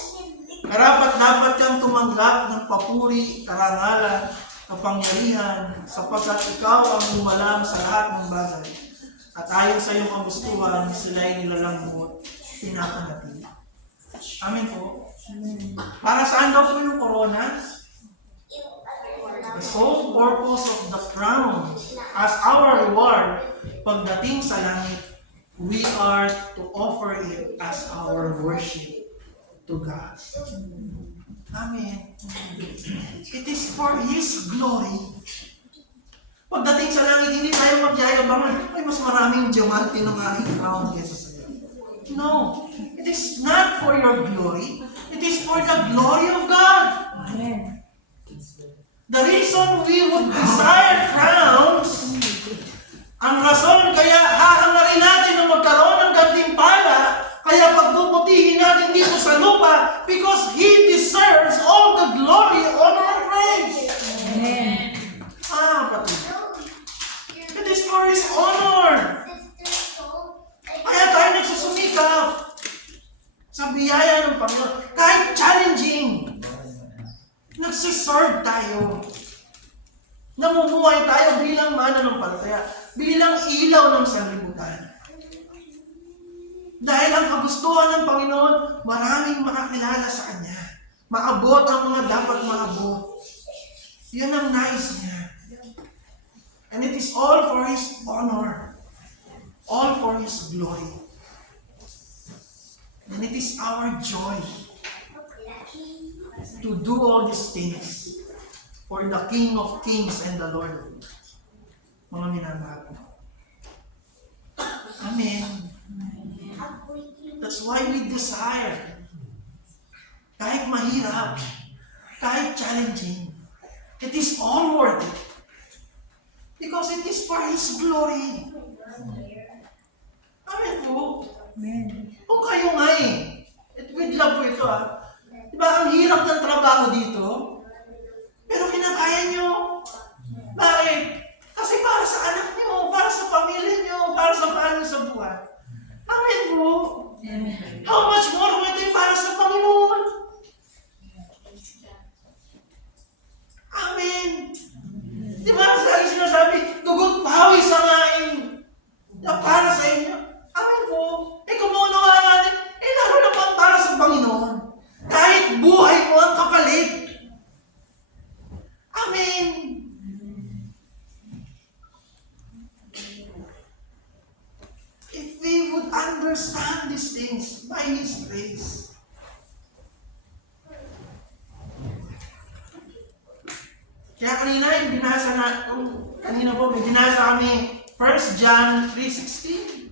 karapat-dapat kang tumanggap ng papuri, karangalan, kapangyarihan, sapagkat ikaw ang lumalang sa lahat ng bagay. At ayon sa iyong kagustuhan, sila'y nilalangmot, pinapanatili. Amen po. Para saan daw po yung corona? The sole purpose of the crown as our reward, pagdating sa langit, we are to offer it as our worship to God. Amen. It is for His glory. Pagdating sa langit, hindi tayo magyayabangan, ay mas maraming diamante ng aking crown kesa sa iyo. No. It is not for your glory. It is for the glory of God. Amen. The reason we would desire crowns, ang rason kaya hahangarin natin na magkaroon ng gantimpala, kaya pagpuputihin natin dito sa lupa, because He deserves all the glory, honor, and praise. Amen. Kapatid. It is for His honor. Kaya tayo nagsusumikap sa biyaya ng Panginoon. Kahit challenging, nagsiserve tayo. Namumuhay tayo bilang mananampalataya, bilang ilaw ng sanlibutan. Dahil ang kagustuhan ng Panginoon, maraming makakilala sa Kanya. Maabot ang mga dapat maabot. Yan ang nais niya. And it is all for His honor. All for His glory. And it is our joy to do all these things for the King of Kings and the Lord of Lords. Mga minamahal ko. Amen. That's why we desire. Kahit mahirap, kahit challenging, it is all worth it. Because it is for His glory. Amen po. Amen. Kung kayo nga with love po ito Diba, ang hirap ng trabaho dito, pero kinakaya nyo. Bakit? Kasi para sa anak nyo, para sa pamilya nyo, para sa paano sa buhay. Amen po. Amen. How much more kung ito yung para sa Panginoon? Amen. Di ba sa sinasabi, dugot pawis ang aing na para sa inyo. Amen po. Kung maunawa natin, lalo naman para sa Panginoon. Kahit buhay mo ang kapalit. Amen. If we would understand these things by His grace, kaya kanina yung binasa na, kanina po may binasa kami 1 John 3:16.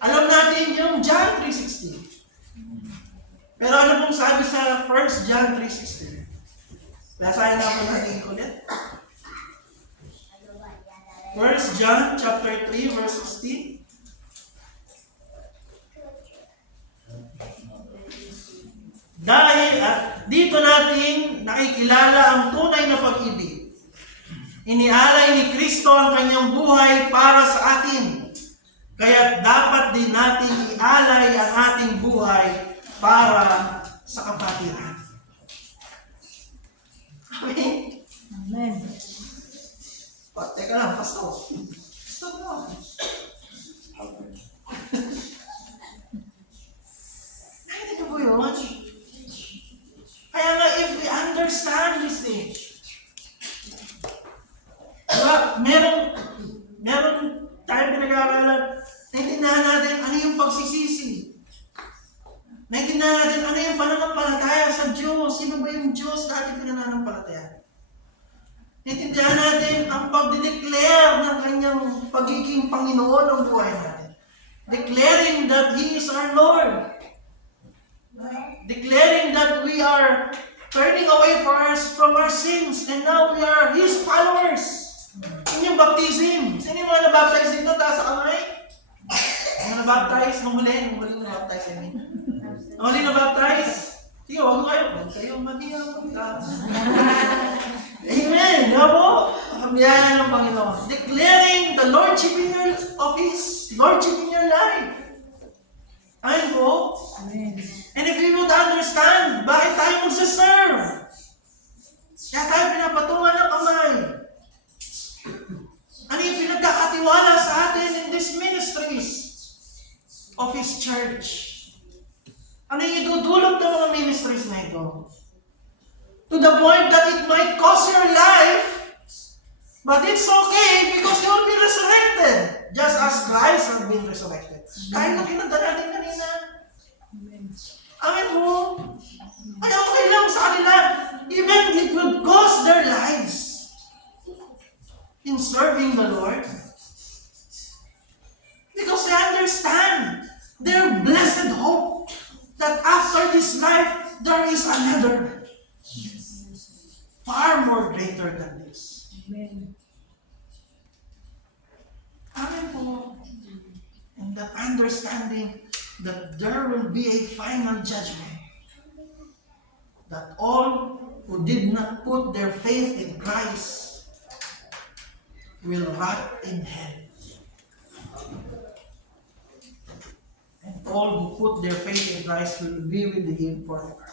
Alam natin yung John 3:16. Pero ano pong sabi sa 1 John 3:16? Basahin na po natin ulit. 1 John chapter 3 verse 16. Dahil dito natin nakikilala ang tunay na pag-ibig. Inialay ni Kristo ang kanyang buhay para sa atin. Kaya dapat din natin ialay ang ating buhay para sa kapatiran. Amen? Amen. Teka lang, pastor. Stop mo. Nakita niyo po yun? Kaya nga, if we understand this thing, diba, meron tayo pinag-aaralan, naiintindihan natin ano yung pagsisisi. Naiintindihan natin ano yung pananampalataya sa Diyos. Sino ba yung Diyos na ating pinananampalataya? Naiintindihan natin ang pagdideclare ng kanyang pagiging Panginoon ng buhay natin. Declaring that He is our Lord. declaring that we are turning away from our sins and now we are His followers. Yun yung baptism. Sino yung mga nabaptize dito? Taas sa kamay? Mga nabaptize? Nung huli nabaptize, I mean. Nung huli nabaptize? Sige, wag mo kayo. Huwag kayong magiging Amen! Nga po? Kabiyayan ng Panginoon. Declaring the Lordship in your life. Amen po? Amen. And if you would understand, bakit tayo magsaserve? Kaya tayo pinapatungan ng kamay. Ano yung pinagkakatiwala sa atin in these ministries of His church? Ano yung idudulot ng mga ministries na ito? To the point that it might cost your life, but it's okay because you will be resurrected. Just as Christ has been resurrected. Kahit na kinanta natin kanina. Amen po. Kaya okay lang sa kanila. Even it would cost their lives in serving the Lord. Because they understand their blessed hope that after this life, there is another far more greater than this. Amen. Amen po. And that understanding that there will be a final judgment. That all who did not put their faith in Christ will rot in hell. And all who put their faith in Christ will be with Him forever.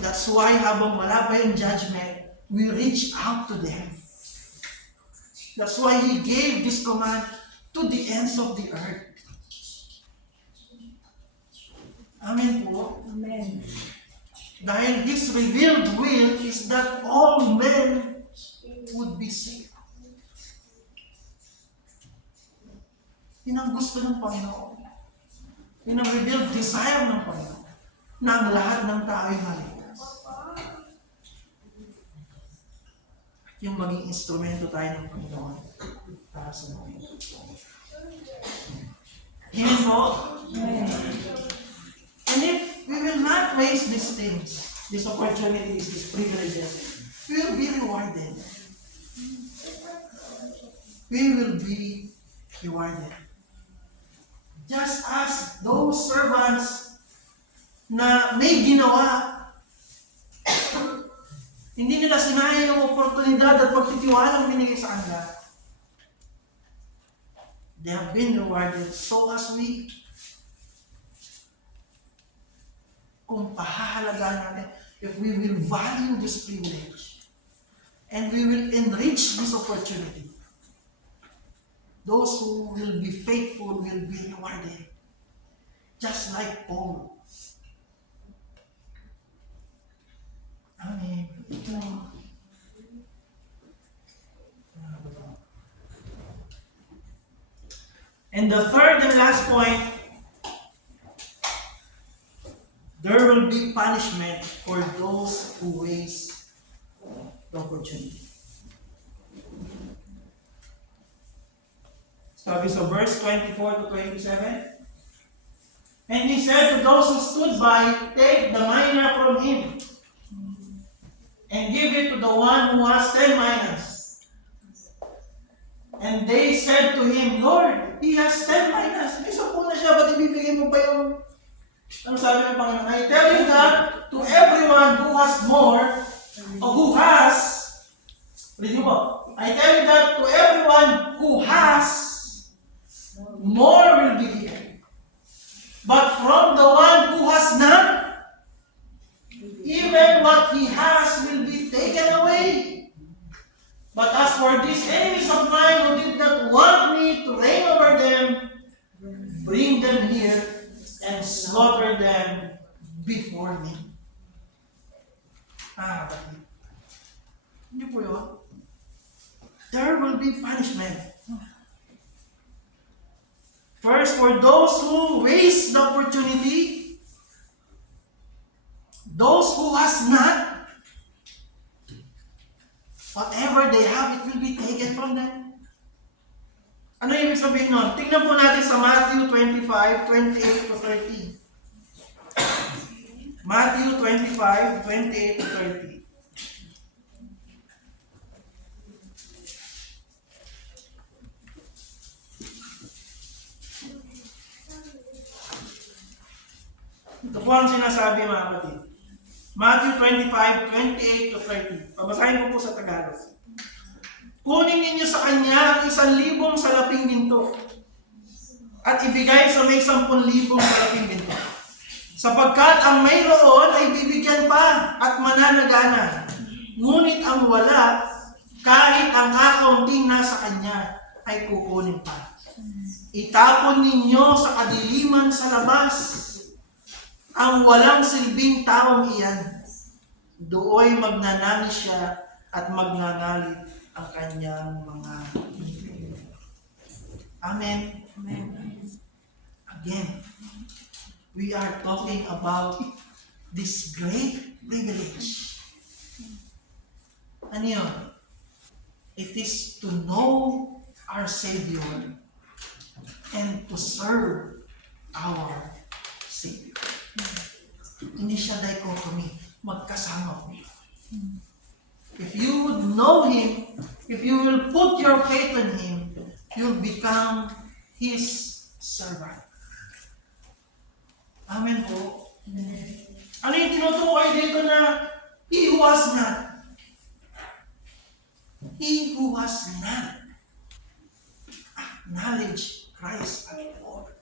That's why habang wala pa yung judgment, we reach out to them. That's why He gave this command to the ends of the earth. Amen po. Amen. Dahil His revealed will is that all men would be saved. Yun ang gusto ng Panginoon. Yun ang revealed desire ng Panginoon. Na ang lahat ng tao ay maligtas. Yung maging instrumento tayo ng Panginoon para sa mga ito. Amen po? Amen. And if we will not waste these things, these opportunities, these privileges, we will be rewarded. We will be rewarded. Just as those servants na may ginawa, hindi nila sinayang yung oportunidad at pagtitiwalang binigay sa kanila. They have been rewarded. So as we, kung pahahalagaan natin, if we will value this privilege, and we will enrich this opportunity, those who will be faithful will be rewarded. Just like Paul. Amen. And the third and last point, there will be punishment for those who waste the opportunity. Sabi sa verse 24 to 27, and he said to those who stood by, take the mina from him, and give it to the one who has 10 minas. And they said to him, Lord, he has 10 minas. May 10 na siya, ba't ibibigay mo pa yung... Ano sabi ng Panginoon? I tell you that to everyone who has more, or who has, read mo po, I tell you that to everyone who has, more will be given. But from the one who has none, even what he has will be taken away. But as for these enemies of mine who did not want me to reign over them, bring them here and slaughter them before me. Bakit? Hindi po yun. There will be punishment. First, for those who waste the opportunity, those who has not, whatever they have, it will be taken from them. Ano ibig sabihin nun? Tingnan po natin sa Matthew 25:28 to 30. Matthew 25:28 to 30. Ito po ang sinasabi mga kapatid. Matthew 25:28 to 30. Pabasahin ko po sa Tagalog. Kunin ninyo sa kanya ang 1,000 salaping ginto at ibigay sa may 10,000 salaping ginto. Sapagkat ang mayroon ay bibigyan pa at mananagana. Ngunit ang wala, kahit ang kakaunting nasa kanya, ay kukunin pa. Itapon ninyo sa kadiliman sa labas ang walang silbing taong iyan. Dooy magnanangis siya at magngangalit ang kanyang mga bibig. Amen. Amen. Again, we are talking about this great privilege. Ano yun? It is to know our Savior and to serve our Savior. Hindi siya dichotomy. Magkasama po. If you would know Him, if you will put your faith in Him, you'll become His servant. Amen po. Ano yung tinutukoy dito na He who has not? He who has not acknowledge Christ as Lord.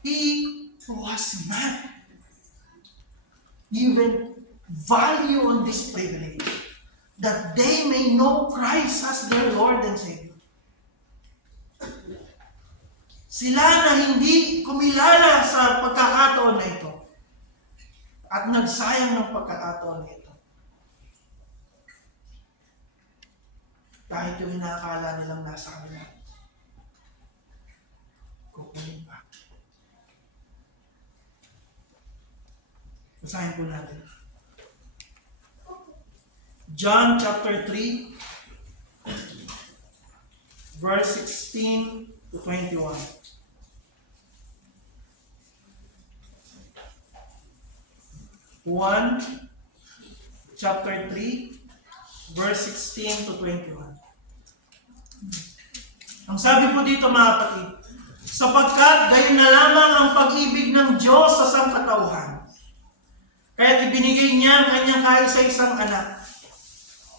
He who has not given value on this privilege, that they may know Christ as their Lord and Savior. Sila na hindi kumilala sa pagkakataon na ito at nagsayang ng pagkakataon na ito. Kahit yung inakala nilang nasa kanila, kukunin pa. Basahin po natin. John chapter 3, verse 16 to 21. Chapter 3, verse 16 to 21. Ang sabi po dito mga kapatid, sapagkat gayon na lamang ang pag-ibig ng Diyos sa sangkatauhan, kaya't ibinigay niya ang kanyang kaisa-isang anak,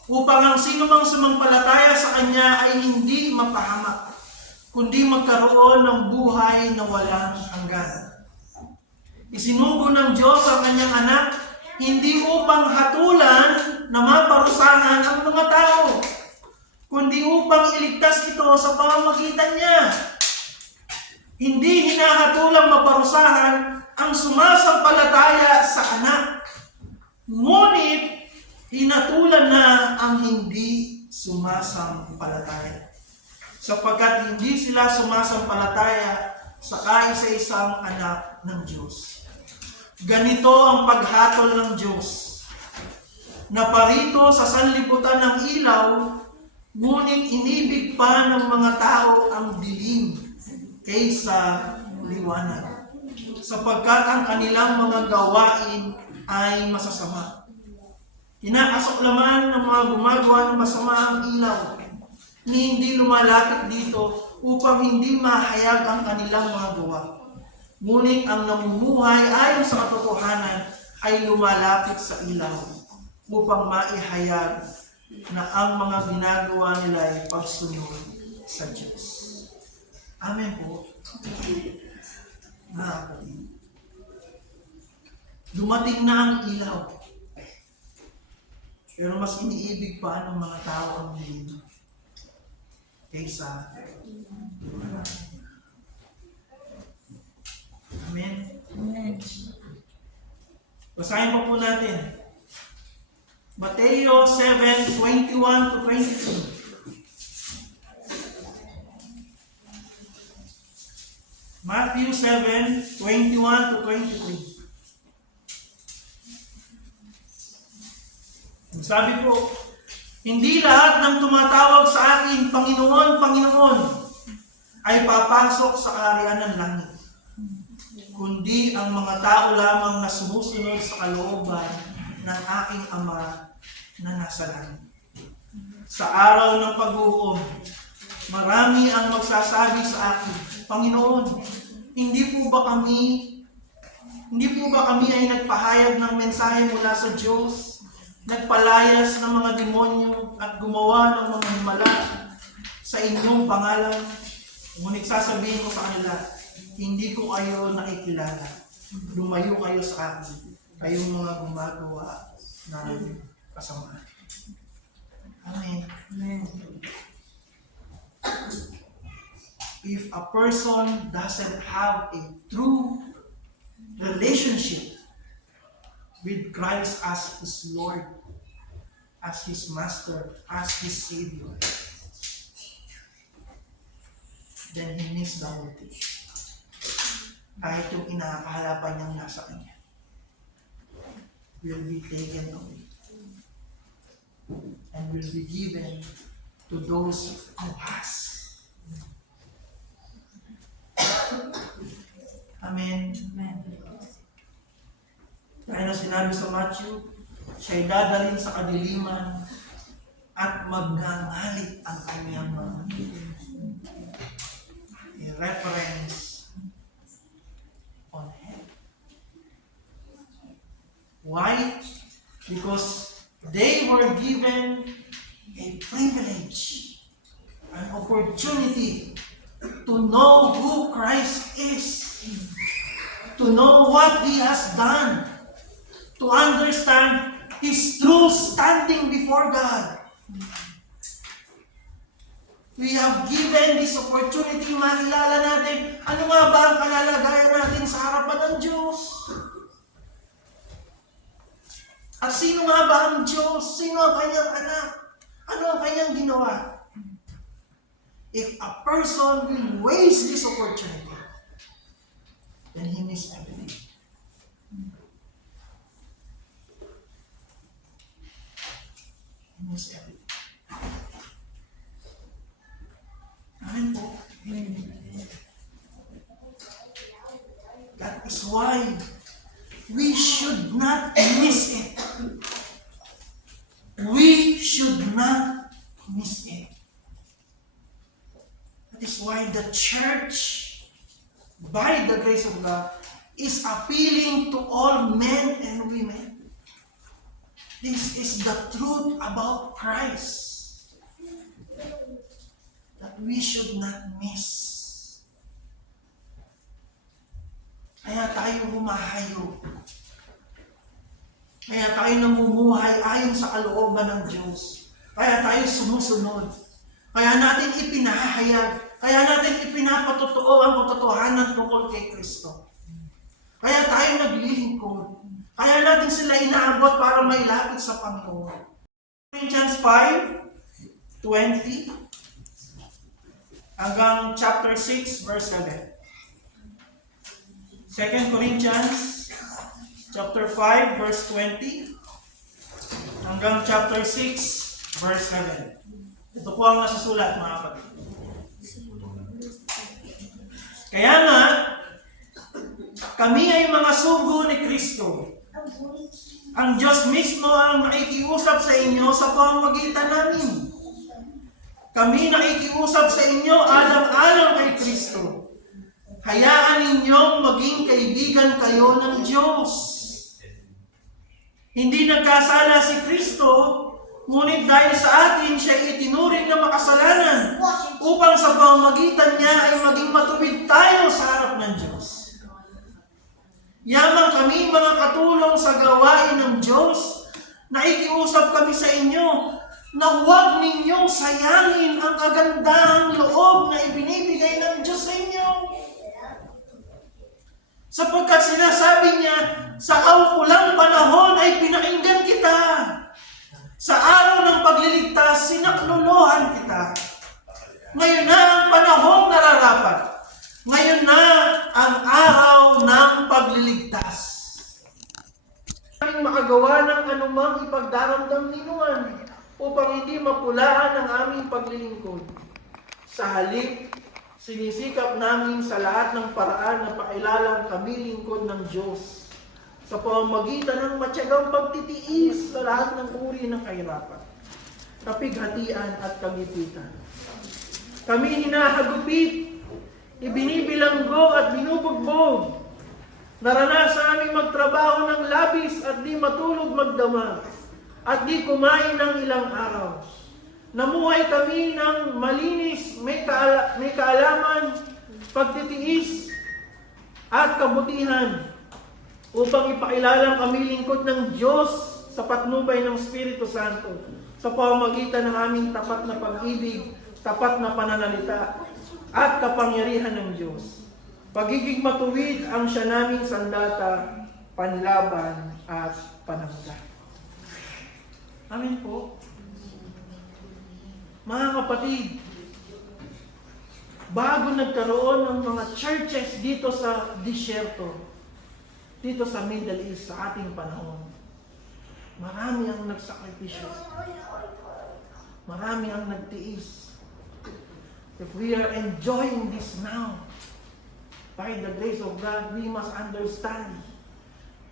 upang ang sinumang sumampalataya sa Kanya ay hindi mapahamak, kundi magkaroon ng buhay na walang hanggan. Isinugo ng Diyos ang Kanyang anak, hindi upang hatulan na maparusahan ang mga tao, kundi upang iligtas ito sa pamamagitan niya. Hindi hinahatulang maparusahan ang sumasampalataya sa anak, ngunit hinatulan na ang hindi sumasampalataya, sapagkat hindi sila sumasampalataya sa kaisa-isang anak ng Diyos. Ganito ang paghatol ng Diyos, na parito sa sanlibutan ng ilaw, ngunit inibig pa ng mga tao ang dilim kaysa liwanag, sapagkat ang kanilang mga gawain ay masasama. Kinakasaklaman ng mga gumagawa ng masama ang ilaw, ni hindi lumalapit dito upang hindi mahayag ang kanilang mga gawa. Ngunit ang namumuhay ayon sa katotohanan ay lumalapit sa ilaw upang maihayag na ang mga ginagawa nila ay pagsunod sa Diyos. Amen po. Dumating na ang ilaw. Pero mas iniibig pa ng mga tao ang dilim kaysa liwanag. Amen? Amen. Basahin pa po natin. Mateo 7:21 to 22. Matthew 7:21 to 23. Sabi po, Hindi lahat ng tumatawag sa akin, Panginoon, Panginoon, ay papasok sa kaharian ng langit, kundi ang mga tao lamang na sumusunod sa kalooban ng aking Ama na nasa langit. Sa araw ng paghukom, marami ang magsasabi sa akin, Panginoon, hindi po ba kami ay nagpahayag ng mensahe mula sa Diyos, nagpalayas ng mga demonyo at gumawa ng mga himala sa inyong pangalan? Ngunit sasabihin ko sa kanila, hindi ko kayo nakikilala. Lumayo kayo sa akin, kayong mga gumagawa ng kasamaan. Amen. Amen. If a person doesn't have a true relationship with Christ as his Lord, as his Master, as his Savior, then he missed the whole thing. Kahit yung inaakala pa niyang nasa kanya will be taken away and will be given to those who has. Amen. Amen. Kaya na sinabi sa Matthew, siya'y dadalhin sa kadiliman at magngangalit ang kanyang mga in reference on hell. Why? Because they were given a privilege, an opportunity to know who Christ is, to know what He has done, to understand His true standing before God. We have given this opportunity, makilala natin ano nga ba ang kalalagayan natin sa harapan ng Diyos. At sino nga ba ang Diyos? Sino ang kanyang anak? Ano ang kanyang ginawa? If a person will waste this opportunity, then he missed everything. He missed everything. Amen po. That is why we should not miss it. We should not miss it. That is why the church, by the grace of God, is appealing to all men and women. This is the truth about Christ that we should not miss. Kaya tayo humahayo. Kaya tayo namumuhay ayon sa kalooban ng Diyos. Kaya tayo sumusunod. Kaya natin ipinahayag. Kaya natin ipinapatotoo ang katotohanan tungkol kay Kristo. Kaya tayo naglilingkod. Kaya natin sila inaabot para mailapit sa Panginoon. Corinthians 5:20 hanggang chapter 6, verse 7. 2 Corinthians chapter 5, verse 20 hanggang chapter 6, verse 7. Ito po ang nasusulat, mga kapatid. Kaya nga, kami ay mga sugo ni Kristo. Ang Diyos mismo ang nakikiusap sa inyo sa pamamagitan namin. Kami nakikiusap sa inyo alang-alang kay Kristo. Hayaan ninyong maging kaibigan kayo ng Diyos. Hindi nagkasala si Kristo, ngunit dahil sa atin siya itinuring na makasalanan upang sa pamamagitan niya ay maging matuwid tayo sa harap ng Diyos. Yamang kami mga katulong sa gawain ng Diyos, naikiusap kami sa inyo na huwag ninyong sayangin ang kagandahang loob na ibinibigay ng Diyos sa inyo. Sapagkat sinasabi niya, sa kaukulang panahon ay pinakinggan kita. Sa araw ng pagliligtas, sinaklolohan kita. Ngayon na ang panahong nararapat. Ngayon na ang araw ng pagliligtas. Aming makagawa ng anumang ipagdaramdam ninuan. upang hindi mapulaan ang aming paglilingkod. Sa halip, sinisikap namin sa lahat ng paraan na pailalang kami lingkod ng Diyos sa pamamagitan ng matyagang pagtitiis sa lahat ng uri ng kahirapan, kapighatian at kagipitan. Kami hinahagupit, ibinibilanggo at binubugbog. Naranasan aming magtrabaho ng labis at di matulog magdamag at di kumain ng ilang araw. Namuhay kami ng malinis, may kaalaman, pagtitiis at kabutihan upang ipailalang kami lingkod ng Diyos sa patnubay ng Espiritu Santo sa pamamagitan ng aming tapat na pag-ibig, tapat na pananalita at kapangyarihan ng Diyos. Pagiging matuwid ang siya naming sandata, panlaban at panangga. Amen po. Mga kapatid, bago nagkaroon ng mga churches dito sa disyerto, dito sa Middle East, sa ating panahon, marami ang nagsakripisyo. Marami ang nagtiis. If we are enjoying this now, by the grace of God, we must understand,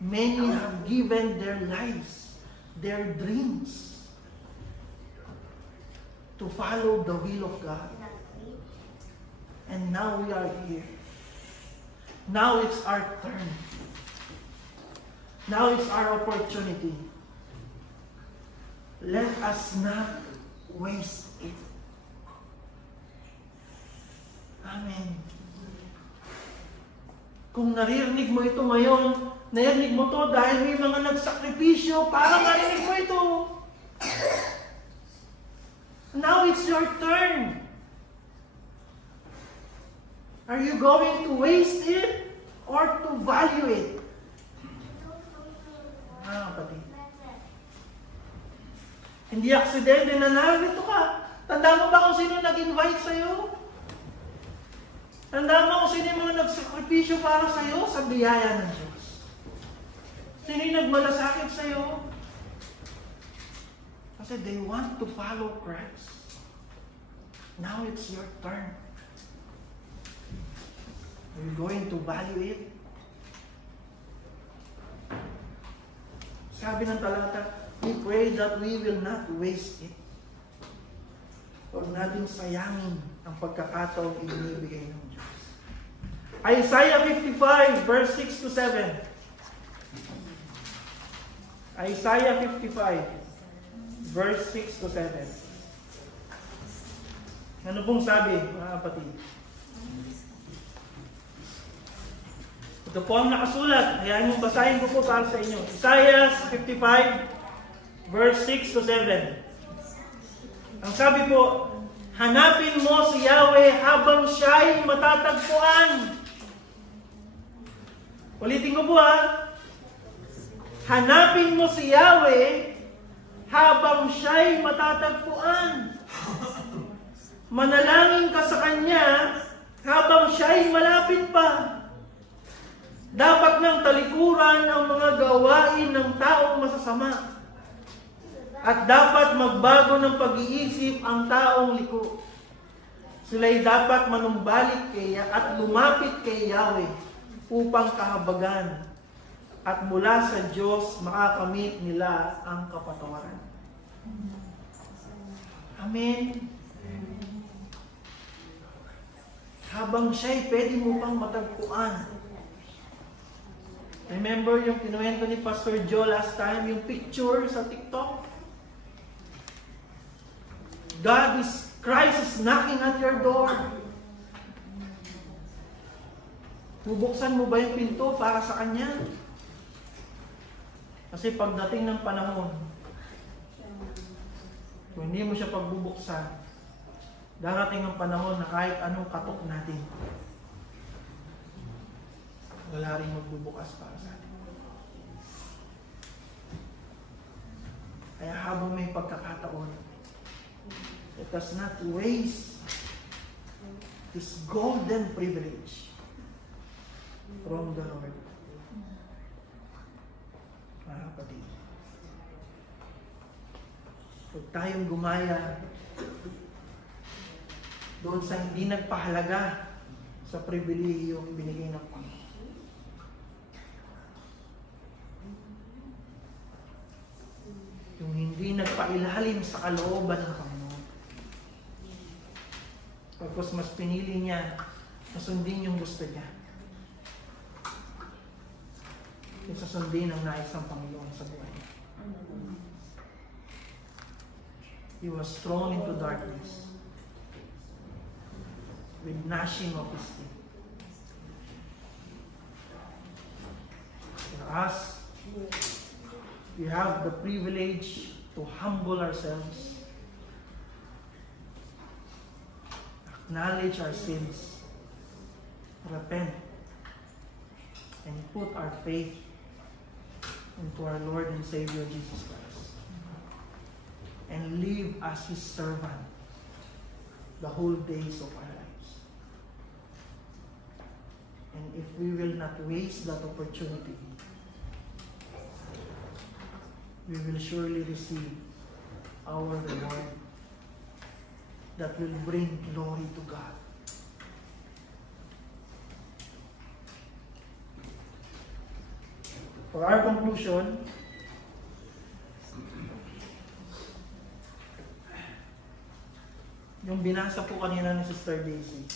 many have given their lives, their dreams, to follow the will of God. And now we are here. Now it's our turn. Now it's our opportunity. Let us not waste it. Amen. Kung naririnig mo ito ngayon, narinig mo to dahil may mga nagsakripisyo para marinig mo ito. Now it's your turn. Are you going to waste it or to value it? Kapatid. Hindi aksidente na narito ka. Tanda mo ba kung sino nag-invite sa'yo? Tanda mo kung sino yung mga nagsakripisyo para sa'yo sa biyaya ng Diyos? Sino yung nagmalasakit sa'yo? Kasi they want to follow Christ. Now it's your turn. Are you going to value it? Sabi ng talata, we pray that we will not waste it. Huwag natin sayangin ang pagkakataong ibinibigay ng Diyos. Isaiah 55, verse 6 to 7. Isaiah 55, verse 6 to 7. Ano pong sabi, mga kapatid? Ito po ang nakasulat. Hayaan mong basahin ko po para sa inyo. Isaiah 55, verse 6 to 7. Ang sabi po, hanapin mo si Yahweh habang siya'y matatagpuan. Ulitin ko po hanapin mo si Yahweh habang siya'y matatagpuan. Manalangin ka sa Kanya habang siya'y malapit pa. Dapat nang talikuran ang mga gawain ng taong masasama. At dapat magbago ng pag-iisip ang taong liko. Sila'y dapat manumbalik at lumapit kay Yahweh upang kahabagan. At mula sa Diyos makakamit nila ang kapatawaran. Amen. Habang siya'y pwede mo pang matagpuan. Remember yung kinuwento ni Pastor Joe last time, yung picture sa TikTok? Christ is knocking at your door. Bubuksan mo ba yung pinto para sa Kanya? Kasi pagdating ng panahon, kung hindi mo siya pagbubuksan, darating ang panahon na kahit anong katok natin, wala rin magbubukas para sa atin. Kaya habang may pagkakataon, let us not waste this golden privilege from the Lord. Mga kapatid. Huwag tayong gumaya doon sa hindi nagpahalaga sa pribilehiyong binigay ng Panginoon. Yung hindi nagpailalim sa kalooban ng Panginoon. Tapos mas pinili niya na sundin yung gusto niya. Yung sasundin ang nais ng Panginoon sa buhay niya. He was thrown into darkness with gnashing of his teeth. For us, we have the privilege to humble ourselves, acknowledge our sins, repent, and put our faith into our Lord and Savior Jesus Christ, and live as His servant the whole days of our lives. And if we will not waste that opportunity, we will surely receive our reward that will bring glory to God. For our conclusion, yung binasa po kanina ni Sister Daisy,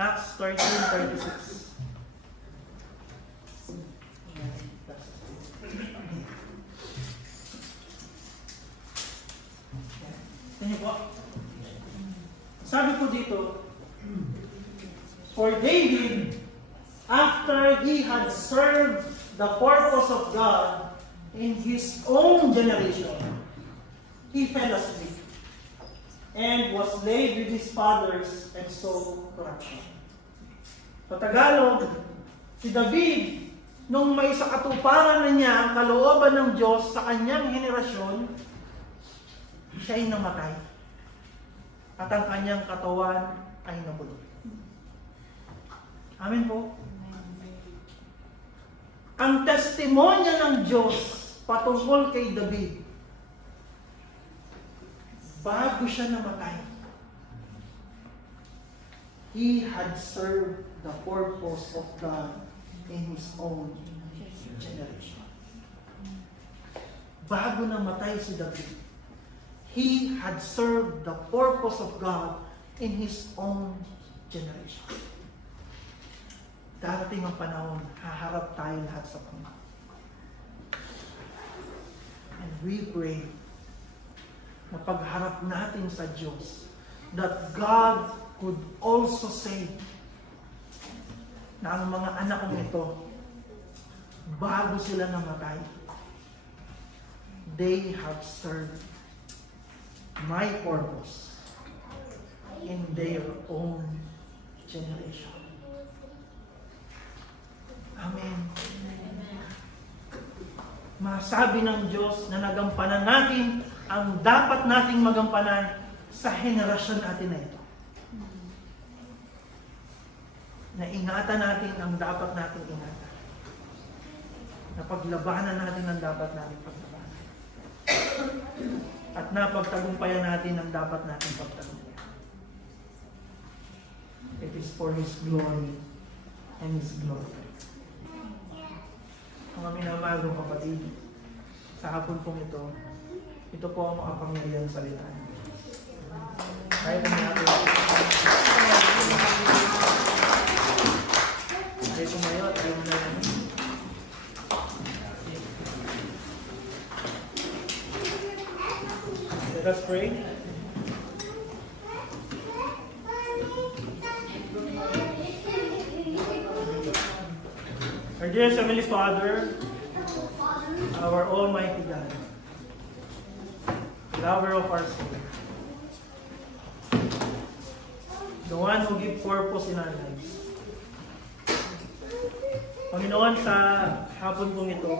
Acts 13:36. Tingnan po. Sabi po dito, for David, after he had served the purpose of God in his own generation, he fell asleep and was laid with his fathers and saw corruption. Sa Tagalog, si David, nung may sa katuparan na niya ang kalooban ng Diyos sa kanyang henerasyon, siya ay namatay. At ang kanyang katawan ay nabulok. Amen po. Ang testimonya ng Diyos patungkol kay David, bago siya namatay, he had served the purpose of God in his own generation. Bago namatay si David, he had served the purpose of God in his own generation. Darating ang panahon, haharap tayo lahat sa Panginoon. And we pray na pagharap natin sa Diyos, that God could also say na ang mga anak kong ito, bago sila namatay, they have served my purpose in their own generation. Amen. Masabi ng Diyos na nagampanan natin ang dapat nating magampanan sa henerasyon natin na ito. Na ingatan natin ang dapat nating ingatan. Na paglabanan natin ang dapat nating paglabanan. At napagtagumpayan natin ang dapat nating pagtagumpayan. It is for His glory and His glory. Mga minamahal kong kapatid, sa hapon pong ito po ang makapangyarihan salita ng Diyos. Kaya po natin. Tayo tumayo at tayo manalangin. Let us pray. Our dear Heavenly Father, our Almighty God, lover of our soul, the one who gives purpose in our lives. Panginoon, sa hapon pong ito,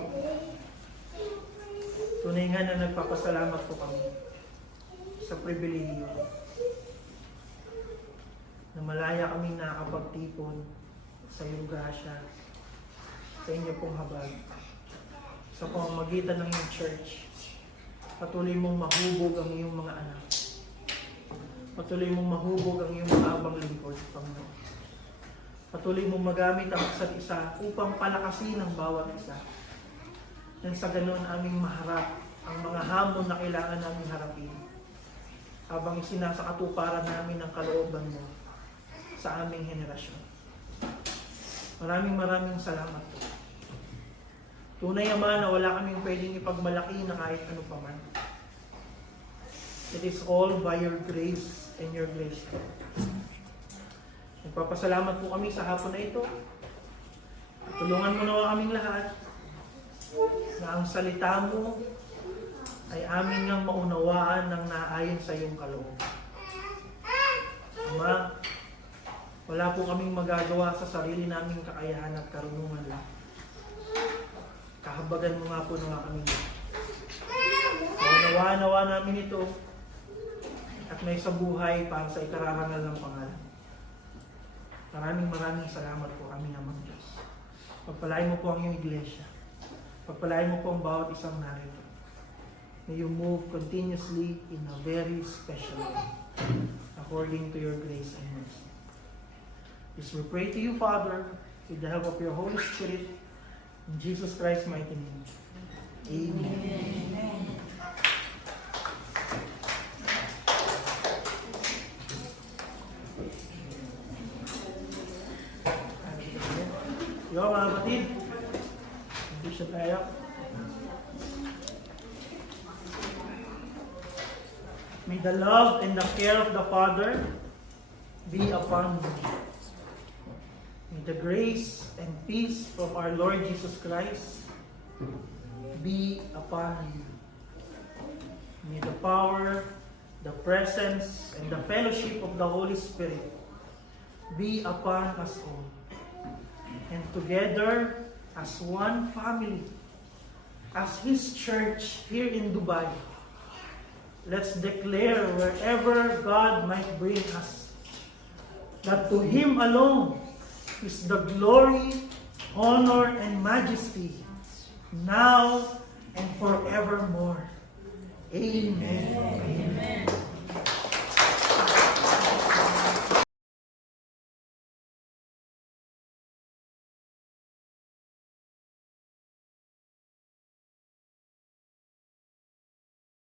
tunay nga na nagpapasalamat po kami sa pribilehiyo na malaya kaming nakakapagtipon sa iyong grasya, sa inyo pong habag, sa pamamagitan ng iyong church, Patuloy mong mahubog ang iyong mga anak. Patuloy mong mahubog ang iyong mga abang lingkod, Panginoon. Patuloy mong magamit ang isa't isa upang palakasin ang bawat isa. Nang sa ganon aming maharap ang mga hamon na kailangan namin harapin habang isinasakatuparan namin ang kalooban mo sa aming henerasyon. Maraming salamat po. Tunay, Ama, na wala kaming pwedeng ipagmalaki na kahit ano pa man. It is all by your grace and your grace. Nagpapasalamat po kami sa hapon na ito. Tulungan mo nawa kaming lahat na ang salita mo ay amin ngang maunawaan ng naayon sa iyong kaloob. Ama, wala po kaming magagawa sa sarili naming kakayahan at karunungan lang. Kahabagan mo nga po nawa kami. Nawa namin ito at may sa buhay para sa ikararangal ng pangalan. Maraming salamat po, aming Amang Diyos. Pagpalain mo po ang iyong iglesia. Pagpalain mo po ang bawat isang narito. May you move continuously in a very special way, according to your grace and mercy. This we pray to you, Father, with the help of your Holy Spirit, in Jesus Christ's mighty name. Amen. Amen. Yo, mga kapatid, hindi siya tayo. May the love and the care of the Father be upon you. May the grace and peace from our Lord Jesus Christ be upon you. May the power, the presence, and the fellowship of the Holy Spirit be upon us all. And together, as one family, as His church here in Dubai, let's declare wherever God might bring us, that to Him alone is the glory, honor, and majesty, now and forevermore. Amen. Amen.